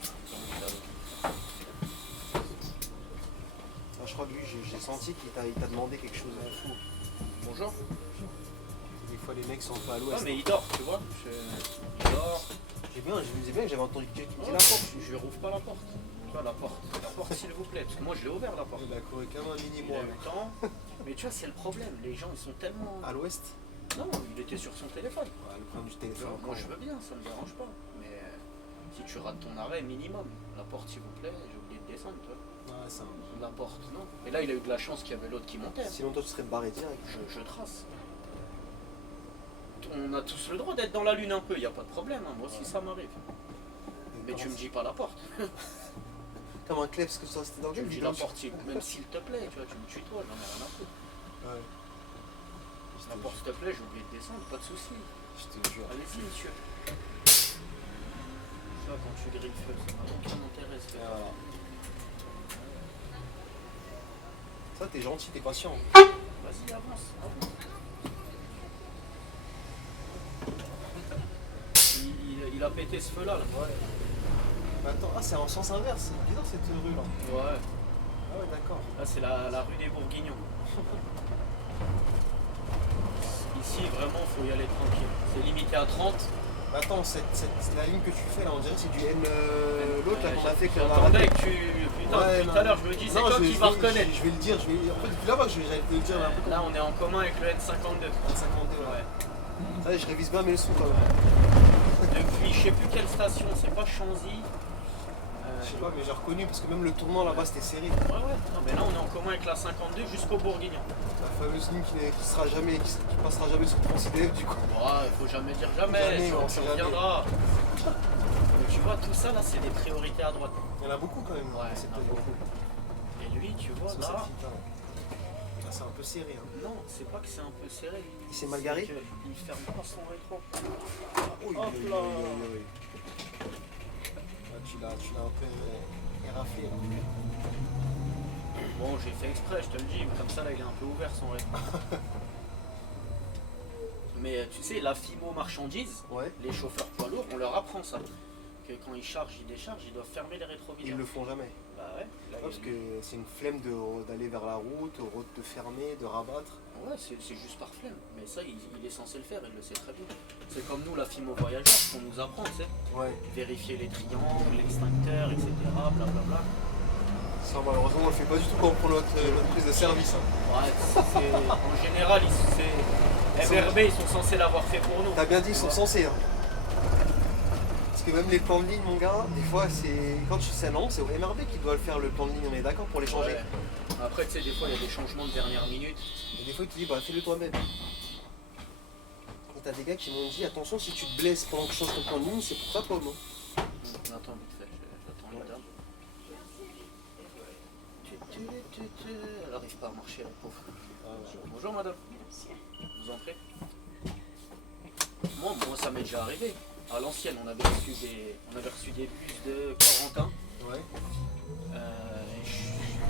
Ah, je crois que lui, j'ai senti qu'il t'a demandé quelque chose. Fou. bonjour. Des fois, les mecs sont un peu à Ah, l'ouest. mais il dort, tu vois. Il dort. Je me disais bien que j'avais entendu que tu Ouais, la porte. je lui rouvre pas la porte. Tu vois, la porte s'il vous plaît. Parce que moi, je l'ai ouvert la porte. Il a couru comme un mini Il moi. a eu le temps. Mais tu vois, c'est le problème. Les gens, ils sont tellement. À l'ouest. Non, il était sur son téléphone. Ouais, le problème du Tu téléphone. vois, moi, je veux bien, ça me dérange pas. Mais si tu rates ton arrêt, minimum. La porte, s'il vous plaît, j'ai oublié de descendre, tu vois. Ouais, ça. La porte, non. Et là, il a eu de la chance qu'il y avait l'autre qui montait. Sinon, toi, tu serais barré direct. Je trace. On a tous le droit d'être dans la lune un peu, il n'y a pas de problème. Hein. Moi aussi, ça m'arrive. Mais tu me dis pas la porte. Comme un kleps que ça, c'était dans Tu quelle me dis vidéo la porte, même s'il te plaît, tu vois, tu me tutoies, j'en ai rien à foutre. Ouais. La porte, s'il te plaît, j'ai oublié de descendre, pas de soucis. Je te jure. Allez-y, monsieur. Ça, quand tu grilles le feu, ça n'a aucun intérêt, ce Et fait. voilà. Ça, t'es gentil, t'es patient. Vas-y, avance, avance. Il a pété ce feu là. Ouais. Mais attends, c'est en sens inverse, c'est bizarre cette rue là. Ouais. Ah ouais, d'accord. Là c'est la rue des Bourguignons. Ici vraiment faut y aller tranquille. C'est limité à 30. Mais attends, la ligne que tu fais là, on dirait que c'est du N. L'autre là qu'on a fait que J'attendais que tu. Putain, Ouais, depuis tout à l'heure je me dis c'est toi qui va reconnaître. Je vais le dire, en fait depuis là-bas j'allais te le dire un peu comme Là on est en commun avec le N52. 52, ouais. Ouais, je révise bien mes leçons quand même. Depuis je sais plus quelle station, c'est pas Chanzy. Je sais pas, mais j'ai reconnu parce que même le tournant là-bas c'était serré. Ouais, non, mais là on est en commun avec la 52 jusqu'au Bourguignon. La fameuse ligne qui passera jamais sur le Transidef du coup. Ouais, faut jamais dire jamais, on ça sait jamais. reviendra. Mais tu vois, tout ça là, c'est des priorités à droite. Il y en a beaucoup quand même. Ouais, c'est il y en a beaucoup. Et lui, tu vois, sur là. cette ligne, là, c'est un peu serré. Hein. Non, c'est pas que c'est un peu serré. Il s'est mal garé. Il ferme pas son rétro. Hop là. Tu l'as un peu éraflé. Bon, j'ai fait exprès, je te le dis, comme ça là il est un peu ouvert son rétro. Mais tu sais, la FIMO marchandise, Ouais. les chauffeurs poids lourds, on leur apprend ça. Que quand ils chargent, ils déchargent, ils doivent fermer les rétroviseurs. Ils le font jamais. Bah ouais. Là, Parce que c'est une flemme d'aller vers la route de fermer, de rabattre. Ouais, c'est juste par flemme. Mais ça, il est censé le faire, il le sait très bien. C'est comme nous, la FIMO voyageur, qu'on nous apprend, tu sais. Ouais. Vérifier les triangles, l'extincteur, etc. Blablabla. Ça, malheureusement, on le fait pas du tout quand on prend notre prise de service. Hein. Ouais, en général, FRB, ils sont censés l'avoir fait pour nous. T'as bien dit, ils sont censés. Hein. Parce que même les plans de ligne, mon gars, des fois, c'est non, c'est au MRB qui doit le faire, le plan de ligne, on est d'accord pour les changer. Ouais. Après, tu sais, des fois, il y a des changements de dernière minute. Et des fois, ils te disent, bah fais-le toi-même. Et t'as des gars qui m'ont dit, attention, si tu te blesses pendant que je change ton plan de ligne, c'est pour ta pomme. Hein. Attends, vite fait, j'attends le dame. Elle n'arrive pas à marcher, la pauvre. Bonjour, madame. Je vous en prie. Moi, ça m'est déjà arrivé. À l'ancienne, on avait reçu des bus de Corentin. Ouais.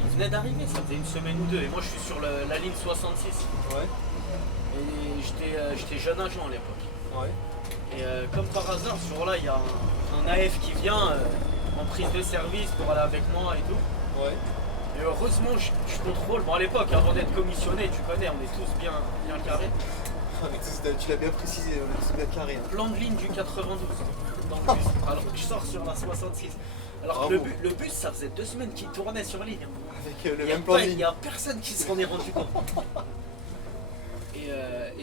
Ils venaient d'arriver, ça faisait une semaine ou deux. Et moi, je suis sur la ligne 66. Ouais. Et j'étais jeune agent à l'époque. Ouais. Et comme par hasard, ce jour-là, il y a un AF qui vient en prise de service pour aller avec moi et tout. Ouais. Et heureusement, je contrôle. Bon, à l'époque, avant d'être commissionné, tu connais, on est tous bien carrés. Tu l'as bien précisé, on est tous bien carrés. Hein. Plan de ligne du 92 dans le bus, alors que je sors sur la 66. Alors que le bus, ça faisait 2 semaines qu'il tournait sur ligne. Avec le même plan de Il ligne. n'y a personne qui s'en est rendu compte. Et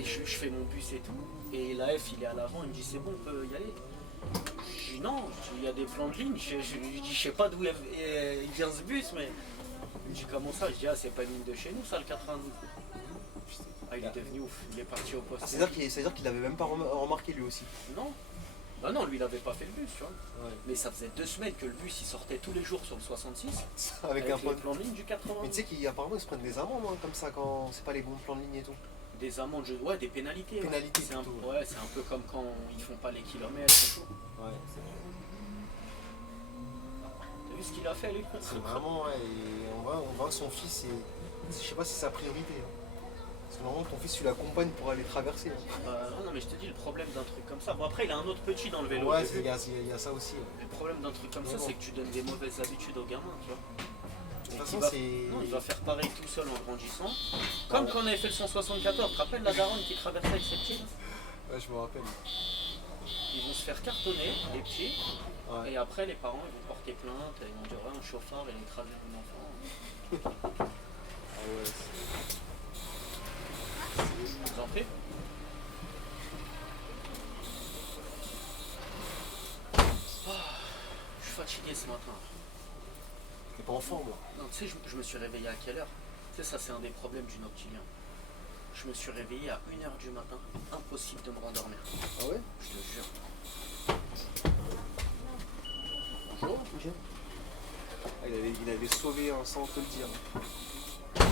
je fais mon bus et tout. Et l'AF, il est à l'avant, il me dit c'est bon, on peut y aller. Je dis non, il y a des plans de ligne. Je sais pas d'où il vient ce bus, mais. Il me dit comment ça? Je dis ah, c'est pas une ligne de chez nous, ça, le 92. Ah, il est devenu ouf, il est parti au poste. C'est-à-dire qu'il avait même pas remarqué lui aussi. Non. Bah non, lui il avait pas fait le bus, tu vois. Ouais. Mais ça faisait 2 semaines que le bus il sortait tous les jours sur le 66 Avec un les plans de ligne du 80. Mais tu sais qu'apparemment ils se prennent des amendes hein, comme ça quand c'est pas les bons plans de ligne et tout. Des amendes, ouais, des pénalités. Pénalités C'est plutôt, ouais, c'est un peu comme quand ils font pas les kilomètres et tout. Ouais, c'est vrai. T'as vu ce qu'il a fait lui? C'est vraiment, ouais, et on voit que son fils, je sais pas si c'est sa priorité. Hein. Parce que normalement ton fils tu l'accompagnes pour aller traverser. Hein. Non mais je te dis le problème d'un truc comme ça. Bon après il a un autre petit dans le vélo. Ouais, il y a ça aussi. Ouais. Le problème d'un truc comme ça c'est que tu donnes des mauvaises habitudes aux gamins, tu vois. De toute façon, il va faire pareil tout seul en grandissant. Comme quand on avait fait le 174, tu te rappelles la daronne qui traversait avec ses petits? Ouais, je me rappelle. Ils vont se faire cartonner, les petits, Ouais. et après les parents ils vont porter plainte, et ils vont dire ouais, un chauffard il a écrasé mon enfant. Ah ouais. Je vous en prie. Je suis fatigué ce matin. T'es pas en forme là. Non, tu sais, je me suis réveillé à quelle heure? Tu sais, ça c'est un des problèmes du noctilien. Je me suis réveillé à 1h du matin. Impossible de me rendormir. Ah ouais? Je te jure. Bonjour. Ah, il avait sauvé hein, sans te le dire. Ah,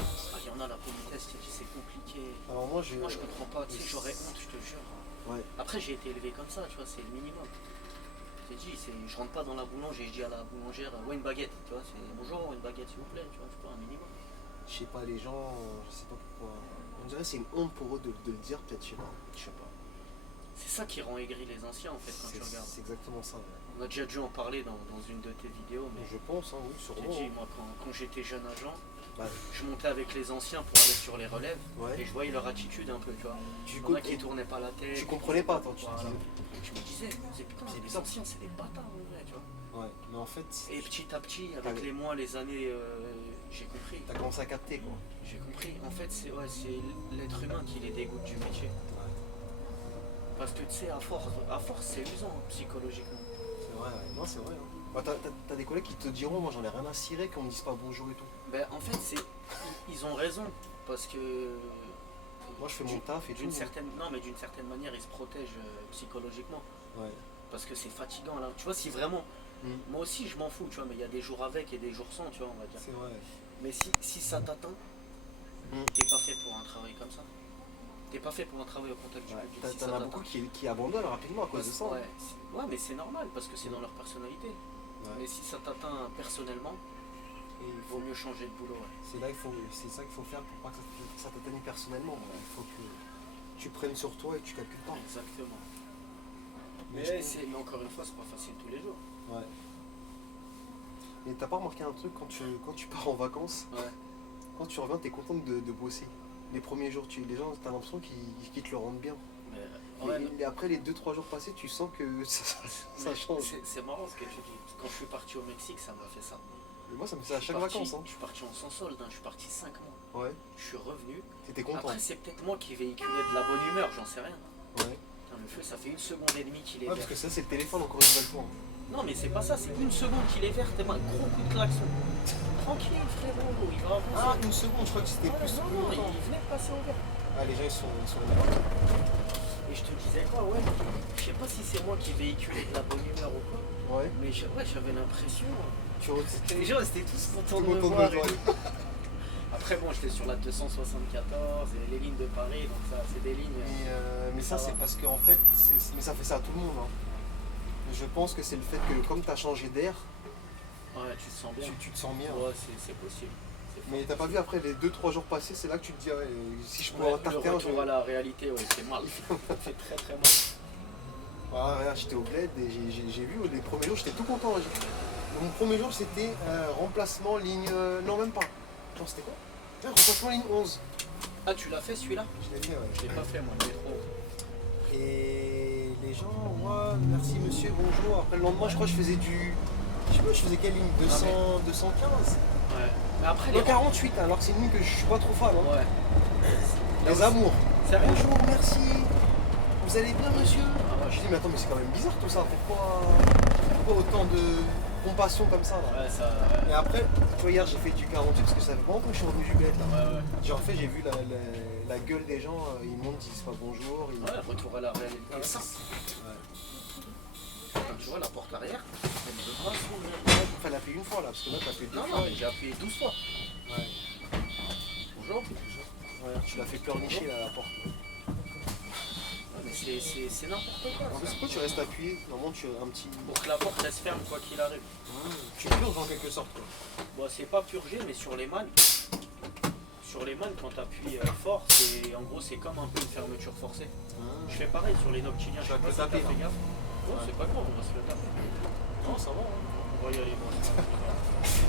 il y en a la politesse, tu dis c'est compliqué. Alors moi Moi je comprends pas, tu sais, j'aurais honte, je te jure. Ouais. Après j'ai été élevé comme ça, tu vois, c'est le minimum. J'ai dit, je rentre pas dans la boulangerie et je dis à la boulangère, ouais une baguette, tu vois, c'est bonjour, une baguette s'il vous plaît, tu vois, je peux un minimum. Je sais pas, les gens, je sais pas pourquoi. On dirait que c'est une honte pour eux de le dire, peut-être, je sais pas. Je sais pas. C'est ça qui rend aigri les anciens en fait quand tu regardes. C'est exactement ça. Ouais. On a déjà dû en parler dans une de tes vidéos, mais Je pense, hein, oui, je sûrement. t'ai dit, moi quand j'étais jeune agent, Bah, je montais avec les anciens pour aller sur les relèves ouais. et je voyais leur attitude un peu, tu vois. Tu, Il y en a qui tournaient pas la tête. tu comprenais pas, toi, tu te Voilà. disais. Je me disais, putain, les anciens c'est des bâtards en vrai, tu vois. Ouais, mais en fait, Et petit à petit, avec les mois, les années, j'ai compris. t'as commencé à capter, quoi. J'ai compris. En fait, c'est l'être humain qui les dégoûte du métier. Ouais. Parce que tu sais, à force c'est usant psychologiquement. C'est vrai, ouais. Non, c'est vrai. Hein. Bah, t'as des collègues qui te diront, moi j'en ai rien à cirer qu'on me dise pas bonjour et tout. Ben, en fait, ils ont raison. Parce que. Moi je fais mon taf et tout. D'une certaine manière, ils se protègent psychologiquement. Ouais. Parce que c'est fatigant là. Tu vois, si vraiment. Moi aussi, je m'en fous, tu vois, mais il y a des jours avec et des jours sans, tu vois, on va dire. C'est vrai. Mais si ça t'atteint, t'es pas fait pour un travail comme ça. T'es pas fait pour un travail au contact du public. Si T'en as beaucoup qui abandonnent rapidement à cause de ça. Ouais, mais c'est normal parce que c'est dans leur personnalité. Ouais. Mais si ça t'atteint personnellement, Et il vaut mieux changer de boulot. Ouais. c'est ça qu'il faut faire pour pas que ça t'atteigne personnellement. Ouais. Il faut que tu prennes sur toi et que tu calcules pas. Exactement. Mais Mais encore une fois, c'est pas facile tous les jours. Ouais. Et t'as pas remarqué un truc quand tu pars en vacances, Ouais. quand tu reviens, t'es content de bosser. Les premiers jours, les gens, t'as l'impression qu'ils te le rendent bien. Mais, ouais, Et après les 2-3 jours passés, tu sens que ça change. c'est marrant ce que tu dis. Quand je suis parti au Mexique, ça m'a fait ça. Mais moi, ça me fait ça à chaque vacances. Hein. Je suis parti en sans solde, hein. Je suis parti 5 mois. Ouais. Je suis revenu. T'étais content. Après, c'est peut-être moi qui véhiculais de la bonne humeur, j'en sais rien. Ouais. Putain, le feu, ça fait 1 seconde et demie qu'il est Ouais, vert. parce que ça, c'est le téléphone encore une nouvelle fois. Hein. Non, mais c'est pas ça, c'est 1 seconde qu'il est vert, t'es un gros coup de klaxon. Tranquille, frérot, il va avancer. Ah, une seconde, je crois que c'était plus non, longtemps. il venait de passer au vert. Ah, les gens, ils sont Et je te disais quoi, ouais, je sais pas si c'est moi qui véhiculais de la bonne humeur ou quoi, Ouais. mais j'avais l'impression. Les gens étaient tous contents de me Content voir. de Et tout. Après, bon, j'étais sur la 274 et les lignes de Paris, donc ça, c'est des lignes. Mais ça, Ça c'est va. parce qu'en fait, mais ça fait ça à tout le monde. Hein. Je pense que c'est le fait que comme tu as changé d'air, Ouais, tu te sens bien. tu te sens bien. Ouais, c'est possible. C'est fort. Mais t'as pas vu après les 2-3 jours passés, c'est là que tu te dis, ouais, si je pouvais Ouais, en le tarter un, retour à la réalité, ouais, c'est mal. Ça fait très très mal. Ah, regarde, j'étais au bled et j'ai vu les premiers jours, j'étais tout content. Mon premier jour, c'était remplacement ligne. Non, même pas. Genre, c'était quoi? Remplacement ligne 11. Ah, tu l'as fait celui-là? Je l'ai fait, ouais. Je l'ai pas fait, moi, le métro. Et les gens, ouais, merci monsieur, bonjour. Après le lendemain, je crois que je faisais je sais pas, je faisais quelle ligne? 200, 215? Ouais. Mais après, Non, 48, alors que c'est une ligne que je suis pas trop fan. Hein. Ouais. Les amours. Sérieux? Bonjour, merci. Vous allez bien, monsieur? Ah ouais. Je dis, mais attends, mais c'est quand même bizarre tout ça. Pourquoi autant de compassion comme ça là? Ouais, ça. Ouais. Et après, tu vois, hier j'ai fait du 48 parce que ça fait pas longtemps que je suis revenu du bled là. Ouais, ouais. Genre, en fait, j'ai vu la gueule des gens, ils montent, ils disent pas bonjour. Ouais, retour à la réalité. Ouais. Ça. Ouais. Quand tu vois la porte arrière, elle ne veut pas s'ouvrir. Enfin, elle a fait une fois là, parce que là, t'as fait deux Non, fois. non, j'ai appuyé 12 fois. Ouais. Bonjour. Ouais, tu l'as fait pleurnicher là, à la porte. Ouais, mais c'est n'importe quoi. En fait, ça. pourquoi tu restes appuyé? Normalement, tu as un petit. Pour que la porte elle se ferme quoi qu'il arrive. Tu purges en quelque sorte quoi. Bon, c'est pas purgé, mais sur les mannes. Sur les mannes, quand tu appuies fort, en gros, c'est comme un peu une fermeture forcée. Je fais pareil sur les noctiliens. Tu vas te sais pas si taper, t'as fait là. gaffe. Non, c'est pas grave, on va se le taper. Non, ça va. Hein. On va y aller. Bon.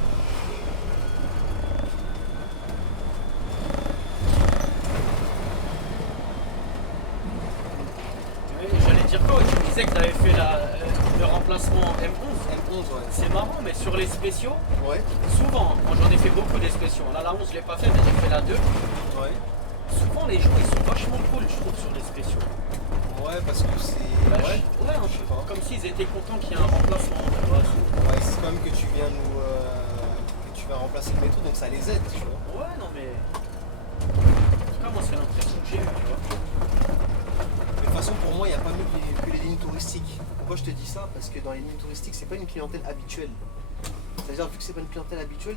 J'allais dire quoi? Tu disais que tu avais fait le remplacement M11. M11, ouais. C'est marrant, mais sur les spéciaux, Ouais. souvent, moi j'en ai fait beaucoup des spéciaux. Là, la 11, je l'ai pas fait, mais j'ai fait la 2. Ouais. Souvent, les gens ils sont vachement cool, je trouve, sur les spéciaux. Ouais, parce que c'est. Bah, Ouais. ouais, Je sais pas. comme s'ils étaient contents qu'il y ait un remplacement. Tu vois. Ouais, c'est quand même que tu viens nous. Que tu vas remplacer le métro, donc ça les aide, tu vois. Ouais, non, mais. En tout cas, moi, c'est l'impression que j'ai eue, tu vois. De toute façon, pour moi, il n'y a pas mieux que les lignes touristiques. Pourquoi je te dis ça? Parce que dans les lignes touristiques, c'est pas une clientèle habituelle. C'est-à-dire, vu que c'est pas une clientèle habituelle,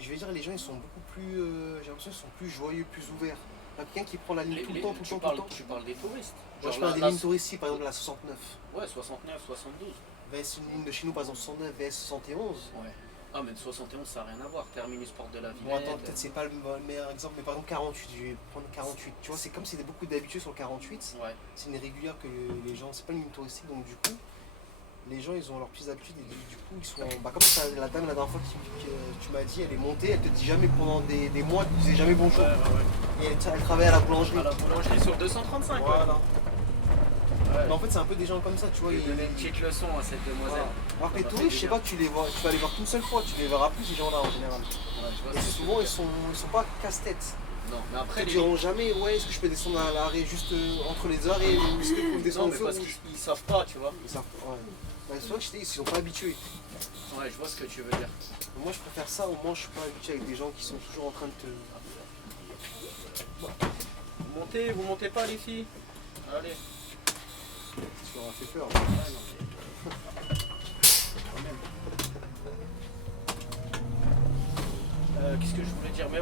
je vais dire, les gens ils sont beaucoup plus. J'ai l'impression qu'ils sont plus joyeux, plus ouverts. Là, quelqu'un qui prend la ligne tout le temps, tout le temps. Tu parles des touristes. Moi, je Genre parle des la- lignes touristiques, par exemple la 69. Ouais, 69, 72. VS, une ligne de chez nous, par exemple 69, VS 71. Ouais. Ah, mais le 71, ça n'a rien à voir. Terminus porte de la Bon, attends, Villette. peut-être c'est pas le meilleur exemple, mais par exemple 48, je vais prendre 48. Tu vois, c'est comme s'il y a beaucoup d'habitués sur le 48. Ouais. C'est une régulière que les gens, c'est pas une ligne touristique, donc du coup, les gens ils ont leurs petites habitudes et du coup ils sont. Bah, comme la dame la dernière fois que tu m'as dit, elle est montée, elle te dit jamais pendant des mois, elle te disait jamais bonjour. Ouais. Et elle travaille à la boulangerie. À la boulangerie sur 235, Voilà. Ouais. Mais en fait, c'est un peu des gens comme ça, tu vois. Il donnait une petite leçon à cette demoiselle. Voilà. Alors que les Ça m'a touristes, fait je sais pas, tu vas les voir qu'une seule fois, tu les verras plus ces gens-là en général. Ouais, je vois Et ce que tu souvent, veux ils dire. sont pas casse-tête. Non, mais après, Ils te les diront jamais, ouais, est-ce que je peux descendre à l'arrêt juste entre les arrêts ou est-ce que je peux non, descendre au mais feu parce rouge. qu'ils savent pas, tu vois. Ils savent pas, ouais. Bah, c'est vrai que je t'ai dit, ils sont pas habitués. Ouais, je vois ce que tu veux dire. Moi, je préfère ça, au moins, je suis pas habitué avec des gens qui sont toujours en train de te. Vous montez pas, les filles. Allez. Tu m'auras fait peur. Ouais, non, mais... quand même. Qu'est-ce que je voulais dire, mais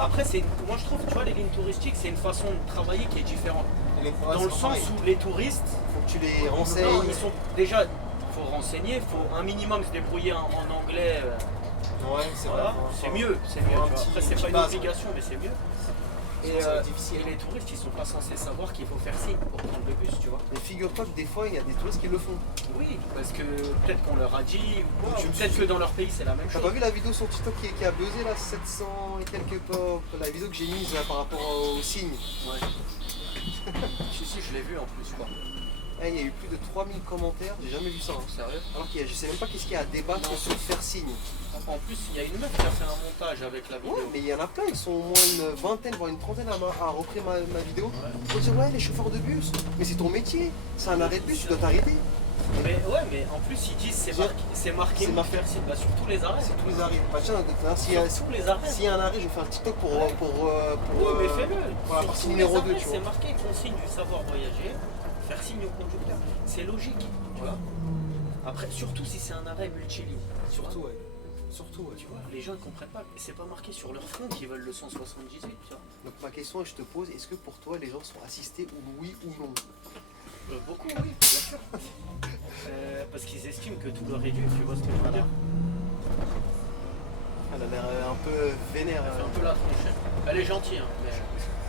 après, moi je trouve, tu vois, les lignes touristiques, c'est une façon de travailler qui est différente. Dans le sens où les touristes, faut que tu les renseignes. non, ils sont déjà, faut renseigner, faut un minimum se débrouiller en anglais. Ouais, c'est Voilà, vrai. c'est mieux, c'est mieux. un Tu vois. petit- Après, c'est petit pas une base, obligation, mais c'est mieux. Sinon, ça va être difficile. Et les touristes, ils sont pas censés savoir qu'il faut faire signe pour prendre le bus, tu vois. Mais figure-toi que des fois, il y a des touristes qui le font. Oui, parce que peut-être qu'on leur a dit, ou quoi, Je ou me peut-être suis- que dans leur pays c'est la même T'as chose. pas vu la vidéo sur TikTok qui a buzzé là, 700 et quelques pop, la vidéo que j'ai mise là, par rapport au signe. Ouais. si, je l'ai vu en plus, quoi. Eh, il y a eu plus de 3000 commentaires, j'ai jamais vu ça. Hein. Sérieux? Alors je sais même pas qu'est-ce qu'il y a à débattre Non. sur faire signe. En plus, il y a une meuf qui a fait un montage avec la vidéo. Ouais, mais il y en a plein, ils sont au moins une vingtaine, voire une trentaine à repris ma vidéo. Ouais. Ils disent ouais, les chauffeurs de bus, mais c'est ton métier, c'est un arrêt de bus, tu dois t'arrêter. Mais ouais, mais en plus ils disent c'est marqué C'est où marqué. faire signe. Bah, sur tous les arrêts. C'est tous les arrêts. Bah, tiens, s'il y a- Sur tous les arrêts. s'il y a un arrêt, je vais faire un TikTok pour. Ouais. Oui, mais fais-le. Pour la Sur partie tous numéro les 2, arrêts, tu c'est vois. marqué consigne du savoir voyager, faire signe au conducteur. C'est logique, tu vois. Après, surtout si c'est un arrêt multiligne. tu vois. Surtout, ouais. Surtout, ouais. Tu vois, les gens ne comprennent pas. Et c'est pas marqué sur leur front qu'ils veulent le 178, tu vois. Donc ma question, je te pose, est-ce que pour toi les gens sont assistés ou oui ou non? Beaucoup, oui, bien sûr. Parce qu'ils estiment que tout leur est dû, tu vois ce que je veux dire. Elle a l'air un peu vénère. Elle fait un peu la tronche. Elle est gentille, hein,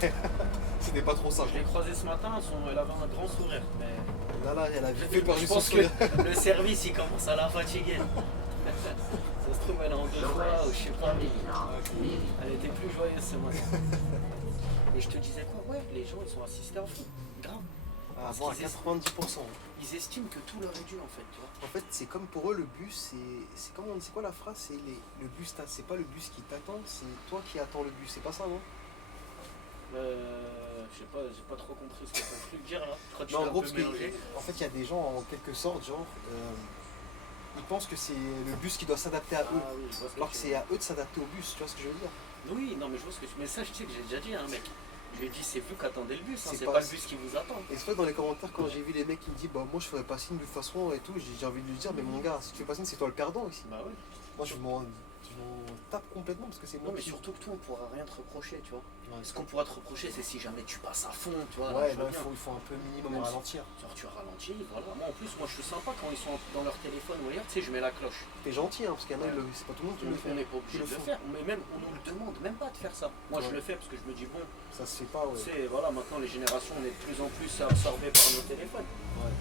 mais C'était pas trop ça. je l'ai croisée ce matin, elle avait un grand sourire. Mais Là, elle a vite fait perdu je son pense sourire. que le service, il commence à la fatiguer. Ça se trouve, elle est en deux fois, ou je sais pas. Elle était plus joyeuse ce matin. Et je te disais quoi? Ouais, les gens, ils sont assistés en fou. Grave. À avoir à 90%. Ils estiment que tout leur est dû, en fait, tu vois. En fait, c'est comme pour eux, le bus, c'est quoi la phrase? C'est le bus, c'est pas le bus qui t'attend, c'est toi qui attends le bus. C'est pas ça, non? Je sais pas, j'ai pas trop compris ce que t'as voulu dire là. Je crois que tu Non, l'as en un gros, peu parce que, mélangé. en fait, il y a des gens, en quelque sorte, genre, ils pensent que c'est le bus qui doit s'adapter à eux. Ah oui, je vois ce Alors que que tu c'est à eux de s'adapter au bus, tu vois ce que je veux dire? Oui, non, mais je vois ce que tu. Mais ça, je sais que j'ai déjà dit, hein, mec. Je lui ai dit, c'est vous qui attendez le bus, hein, C'est c'est pas- pas le bus qui vous attend. Et c'est vrai que dans les commentaires, quand j'ai vu les mecs qui me disent bah moi je ferais pas signe de toute façon et tout, j'ai envie de lui dire mais mon gars, si tu fais pas signe, c'est toi le perdant ici. Bah oui. Moi je m'en tape complètement parce que c'est Non, moi mais qui. surtout que toi, on pourra rien te reprocher, tu vois. Ouais, Ce qu'on pourra te reprocher, c'est si jamais tu passes à fond, tu vois. ouais, je non, veux bien. il faut un peu minimum Même si- ralentir. Genre, tu ralentis, voilà. Moi, en plus, moi, je suis sympa quand ils sont dans leur téléphone ou ailleurs, tu sais, je mets la cloche. T'es gentil hein, parce qu'il y en a, c'est pas tout le monde qui le On fait. n'est pas obligé Ils de le le font. faire, mais même, on nous le demande même pas de faire ça. Moi, je Ouais. le fais parce que je me dis, bon, Ça se fait pas, ouais. tu sais, voilà, maintenant, les générations, on est de plus en plus absorbés par nos téléphones. Ouais.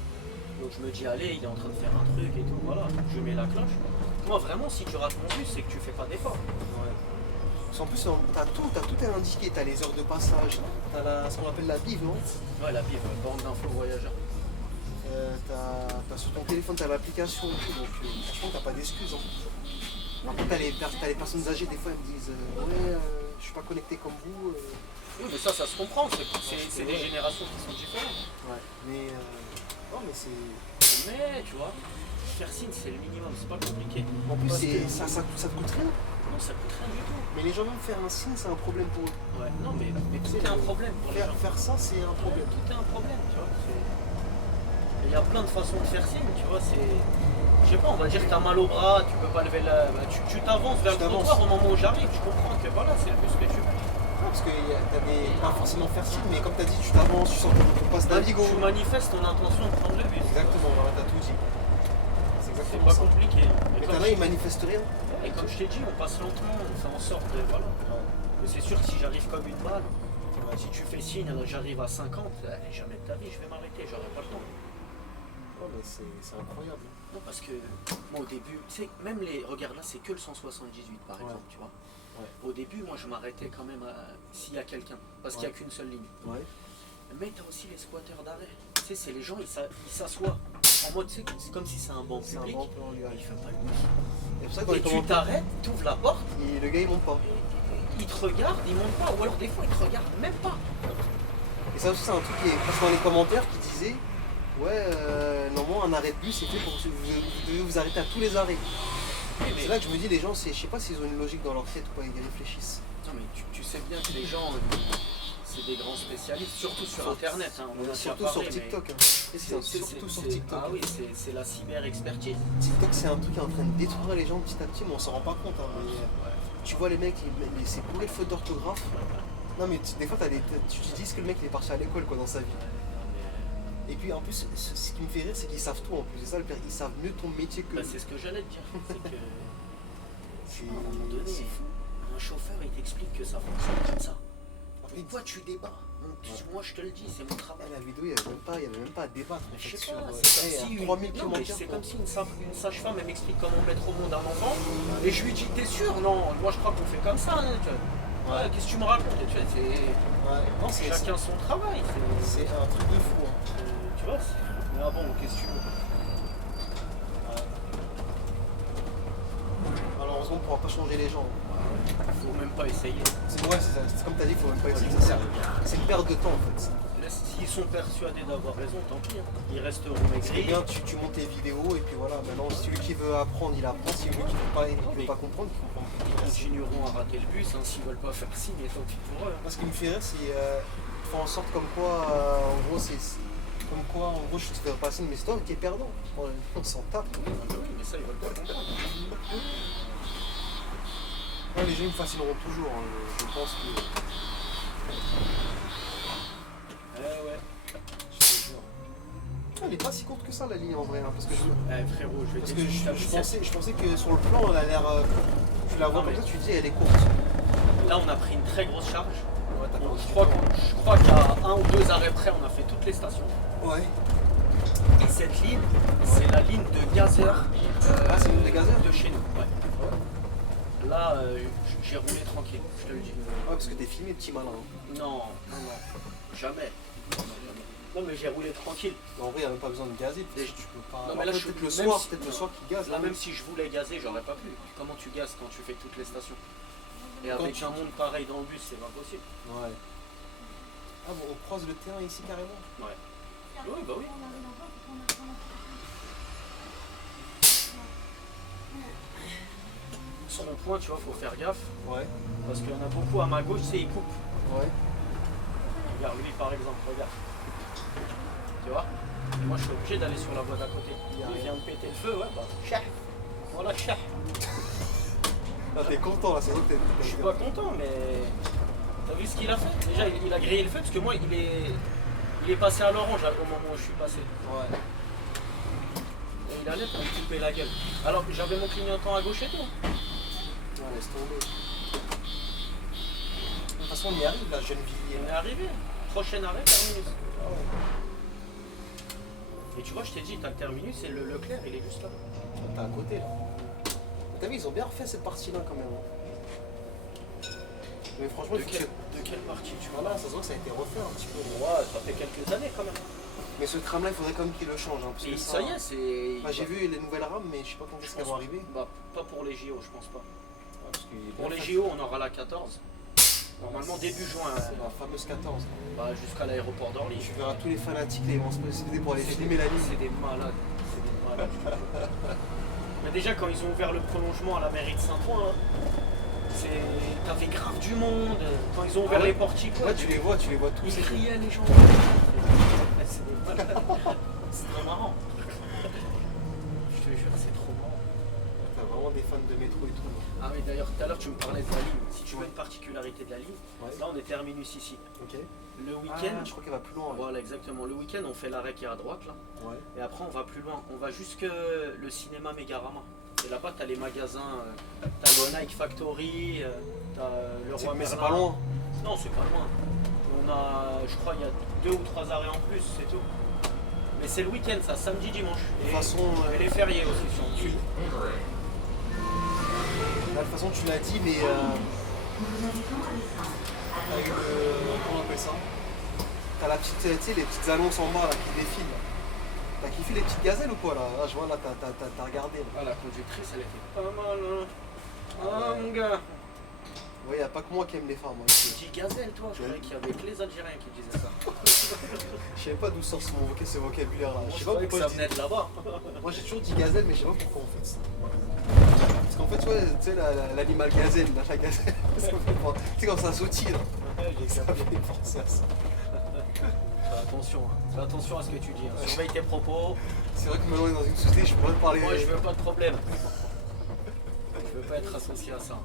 Donc je me dis, allez, il est en train de faire un truc et tout, voilà, je mets la cloche. Moi, vraiment, si tu rates mon bus, c'est que tu fais pas d'effort. Ouais. Parce qu'en plus, t'as tout est indiqué, t'as les heures de passage, t'as ce qu'on appelle la bive, non? Ouais, la BIV, borne d'info voyageur. T'as sur ton téléphone, t'as l'application et tout, donc franchement t'as pas d'excuses. Hein. Par contre, t'as les personnes âgées, des fois elles me disent ouais, je suis pas connecté comme vous. Oui, mais ça se comprend, c'est des générations qui sont différentes. Ouais. Mais non, mais c'est. Mais, tu vois, faire signe, c'est le minimum, c'est pas compliqué. En plus, Parce que- ça te coûte rien. Non, ça coûte rien du tout. Mais les gens même faire un signe, c'est un problème pour eux. Ouais, non, mais tout est un problème pour les gens. Faire ça, c'est un problème. Tout est un problème, tu vois. Et il y a plein de façons de faire signe, tu vois, c'est... Je sais pas, on va dire que t'as mal au bras, tu peux pas lever la... Bah, tu t'avances vers le trottoir au moment où j'arrive, tu comprends que voilà, c'est le bus que tu veux. Parce que t'as pas forcément faire signe, mais comme t'as dit, tu t'avances, tu passe Navigo. Tu manifestes ton intention de prendre le bus. Exactement, voilà, t'as tout dit. C'est exactement C'est font pas ça. compliqué. Mais t'en as, ils manifestent rien. Et comme je t'ai dit, on passe lentement, on fait en sorte de. Voilà. Mais c'est sûr que si j'arrive comme une balle, si tu fais signe, j'arrive à 50, jamais de ta vie je vais m'arrêter, j'aurai pas le temps. Oh, mais c'est incroyable. Non, parce que moi au début, tu sais, même les. Regarde là, c'est que le 178 par exemple, tu vois. Ouais. Au début, moi je m'arrêtais quand même s'il y a quelqu'un, parce qu'il n'y a qu'une seule ligne. Ouais. Mais t'as aussi les squatteurs d'arrêt. Tu sais, c'est les gens, ils s'assoient en mode, tu sais, c'est comme si c'est un banc C'est un public. banc plan, lui, ouais. Il fait pas le bus. Et pour ça que dans Et les tu commentaires, t'arrêtes, tu ouvres la porte, le gars il monte pas. il te regarde, il monte pas. Ou alors des fois, il te regarde même pas. Et ça aussi c'est un truc qui est parce dans les commentaires qui disait ouais normalement un arrêt de bus c'est fait pour vous devez vous arrêter à tous les arrêts. Mais- C'est là que je me dis les gens je sais pas s'ils ont une logique dans leur tête ou pas, ils réfléchissent. Non, mais tu sais bien que les gens, c'est des grands spécialistes, surtout sur Internet. Hein, on en a Surtout déjà sur parlé, TikTok. mais Hein. Surtout sur TikTok. Ah oui, c'est la cyber-expertise. TikTok c'est un truc qui est en train de détruire les gens petit à petit mais on s'en rend pas compte. Hein, mais, tu vois les mecs, c'est bourré de fautes d'orthographe. Non mais des fois tu te dis que le mec il est parti à l'école quoi dans sa vie. Et puis en plus ce qui me fait rire c'est qu'ils savent tout en plus. C'est ça le pire, ils savent mieux ton métier que. Bah, c'est ce que j'allais te dire. C'est que, C'est- à un moment donné, c'est fou. un chauffeur il t'explique que ça fonctionne comme ça. Pourquoi tu débats? Moi je te le dis, c'est mon travail. La vidéo, il n'y avait même pas à débattre. En Mais fait, je sais sur, pas, il c'est y a comme si 3000 non, mais commentaires. c'est comme si une sage-femme elle m'explique comment mettre au monde un enfant et je lui dis t'es sûr? Non, moi je crois qu'on fait comme ça. Hein, tu vois. Ouais, qu'est-ce que tu me racontes? Tu vois, Non, c'est chacun son travail. c'est un truc de fou. Hein. Tu vois, mais ah bon, qu'est-ce que tu veux? Malheureusement, on ne pourra pas changer les gens. Faut même pas essayer. C'est ça. C'est comme tu as dit, il faut même pas essayer. C'est une perte de temps en fait. S'ils sont persuadés d'avoir raison, tant pis. Hein. Ils resteront C'est maigris. bien, tu montes tes vidéos et puis voilà. Maintenant, celui qui veut apprendre, il apprend. Celui qui ne veut pas comprendre, il comprend. Ils continueront à rater le bus. Hein. S'ils veulent pas faire signe, tant pis pour eux. Moi, ce qui me fait rire, c'est qu'ils font en sorte comme quoi, en gros, comme quoi, en gros, je te fais pas signe, mais c'est toi qui es perdant. On s'en tape. Oui, mais ça, ils veulent pas comprendre. Ouais, les gens ils me fascineront toujours, hein. Je pense que. Ouais. Je te jure. Elle est pas si courte que ça la ligne en vrai, hein, parce que Frérot, je vais parce que t'expliquer. je pensais que sur le plan elle a l'air. Tu la vois Non, comme mais- ça, tu te dis elle est courte. Là, on a pris une très grosse charge. Ouais, t'as pas Je crois qu'à un ou deux arrêts près, on a fait toutes les stations. Ouais. Et cette ligne, c'est la ligne de Gazer. Ah, c'est une de Gazer de chez nous. Ouais. Là, j'ai roulé tranquille, je te le dis. Ouais, parce que t'es filmé, petit malin. Hein. Non, jamais. Non, mais j'ai roulé tranquille. En vrai, il n'y a même pas besoin de gazer. Et Tu peux pas. Non, mais là, peut-être je- le même soir, si- peut-être le soir qui gaze. Là, hein. même si je voulais gazer, j'aurais pas pu. Comment tu gazes quand tu fais toutes les stations? Et Quand avec tu- un monde pareil dans le bus, c'est pas possible. Ouais. Ah bon, on croise le terrain ici carrément. Ouais. Oui, bah oui. Sur mon point, tu vois, faut faire gaffe. Ouais. Parce qu'il y en a beaucoup à ma gauche, c'est ils coupent. Ouais. Regarde, lui par exemple, regarde. Tu vois? Et moi je suis obligé d'aller sur la voie d'à côté. Y a Il rien. vient de péter le feu, ouais, bah, chah. Voilà, chah. Ah, t'es content là, c'est vrai que Je suis pas content, mais t'as vu ce qu'il a fait? Déjà, il a grillé le feu parce que moi, il est passé à l'orange au moment où je suis passé. Ouais. Et il allait pour me couper la gueule. Alors que j'avais mon clignotant à gauche et tout. Ouais, laisse tomber. De toute façon, on y arrive, la jeune On vie. est arrivé. Prochain arrêt, terminus. Et tu vois, je t'ai dit, t'as le terminus et le Leclerc, il est juste là. T'es à côté là. T'as vu, ils ont bien refait cette partie là quand même. Hein. Mais franchement, De il faut quelle, de quelle partie tu vois? Voilà, ça se voit que ça a été refait un petit peu. Ouais, ça fait quelques années quand même. Mais ce tram là, il faudrait quand même qu'il le change. Hein, parce Et que ça y est, c'est. Bah, j'ai vu les nouvelles rames, mais je sais pas quand est-ce qu'elles vont arriver. Bah, pas pour les JO, je pense pas. Ouais, parce qu'il est Pour bien les fait. JO, on aura la 14. Normalement, début juin, C'est la fameuse 14. bah, jusqu'à l'aéroport d'Orly. Tu verras tous les fanatiques là, ils vont se précipiter pour aller filmer la ligne. C'est des malades. C'est des malades. je te jure. Mais déjà, quand ils ont ouvert le prolongement à la mairie de Saint-Ouen, t'avais grave du monde. Quand ils ont ouvert Ah ouais. les portiques, Là, tu les vois tous. ils criaient les gens. C'est des malades. C'est trop marrant. Je te jure, c'est trop marrant. T'as vraiment des fans de métro et tout. Ah oui, d'ailleurs, tout à l'heure, tu me parlais de la ligne. Si tu veux une particularité de la ligne, Ouais. là, on est terminus ici. Ok. Le week-end, Je crois qu'elle va plus loin. Ouais. voilà exactement. Le week-end, on fait l'arrêt qui est à droite là. Ouais. Et après, on va plus loin. On va jusque le cinéma Megarama. Et là-bas, t'as les magasins. T'as le Nike Factory. T'as le Roi Mais c'est Merlin. pas loin. Non, c'est pas loin. On a, je crois, il y a 2 ou 3 arrêts en plus, c'est tout. Mais c'est le week-end, ça, samedi, dimanche. De toute façon, Et les fériés aussi sont tu... dessus. Là, de toute façon, tu l'as dit, mais avec le... comment on appelle ça? T'as la petite, tu sais, les petites annonces en bas là, qui défilent. Là. T'as kiffé les petites gazelles ou quoi là? Là, je vois là, t'as regardé. Là. Ah, la conductrice, elle était pas mal, hein. Ah, mon gars. Ouais, y a pas que moi qui aime les femmes. Moi, Tu dis gazelle, toi? Je croyais qu'il y avait que les Algériens qui disaient ça. je sais pas d'où sort ce vocabulaire là. Moi, Je sais je pas croyais que pourquoi ça je dis. venait de là-bas. Moi j'ai toujours dit gazelle, mais je sais pas pourquoi en fait. Parce qu'en fait, ouais, tu sais, l'animal gazelle, la gazelle, ça me fait penser. Tu sais, quand ça sautille là. Ça me fait penser à ça. Fais attention, hein. Fais attention à ce que tu dis. Hein. Surveille tes propos. C'est vrai que maintenant on est dans une société, je pourrais te parler. Moi, je veux pas de problème. Je veux pas être associé à ça.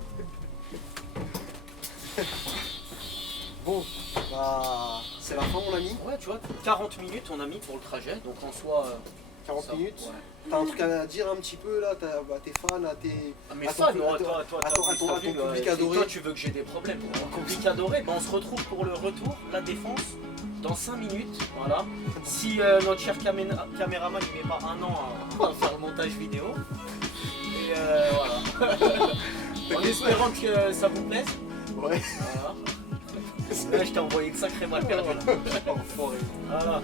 Bon, bah, c'est la fin, mon ami. Ouais, tu vois, 40 minutes on a mis pour le trajet, donc en soi. 40 ça, minutes. ouais. T'as un truc à dire un petit peu là, à tes fans, à tes. Ah, mais à fan, ton- non, à ton- toi, à ton public adoré. Toi, tu veux que j'ai des problèmes. Ton public adoré, ben, on se retrouve pour le retour, la défense, dans 5 minutes. Voilà. Si notre cher caméraman il met pas un an à faire le montage vidéo. Et voilà. En espérant que ça vous plaise. Ouais. Voilà. Là, je t'ai envoyé de sacrés mal perdus. Enfoiré. Voilà.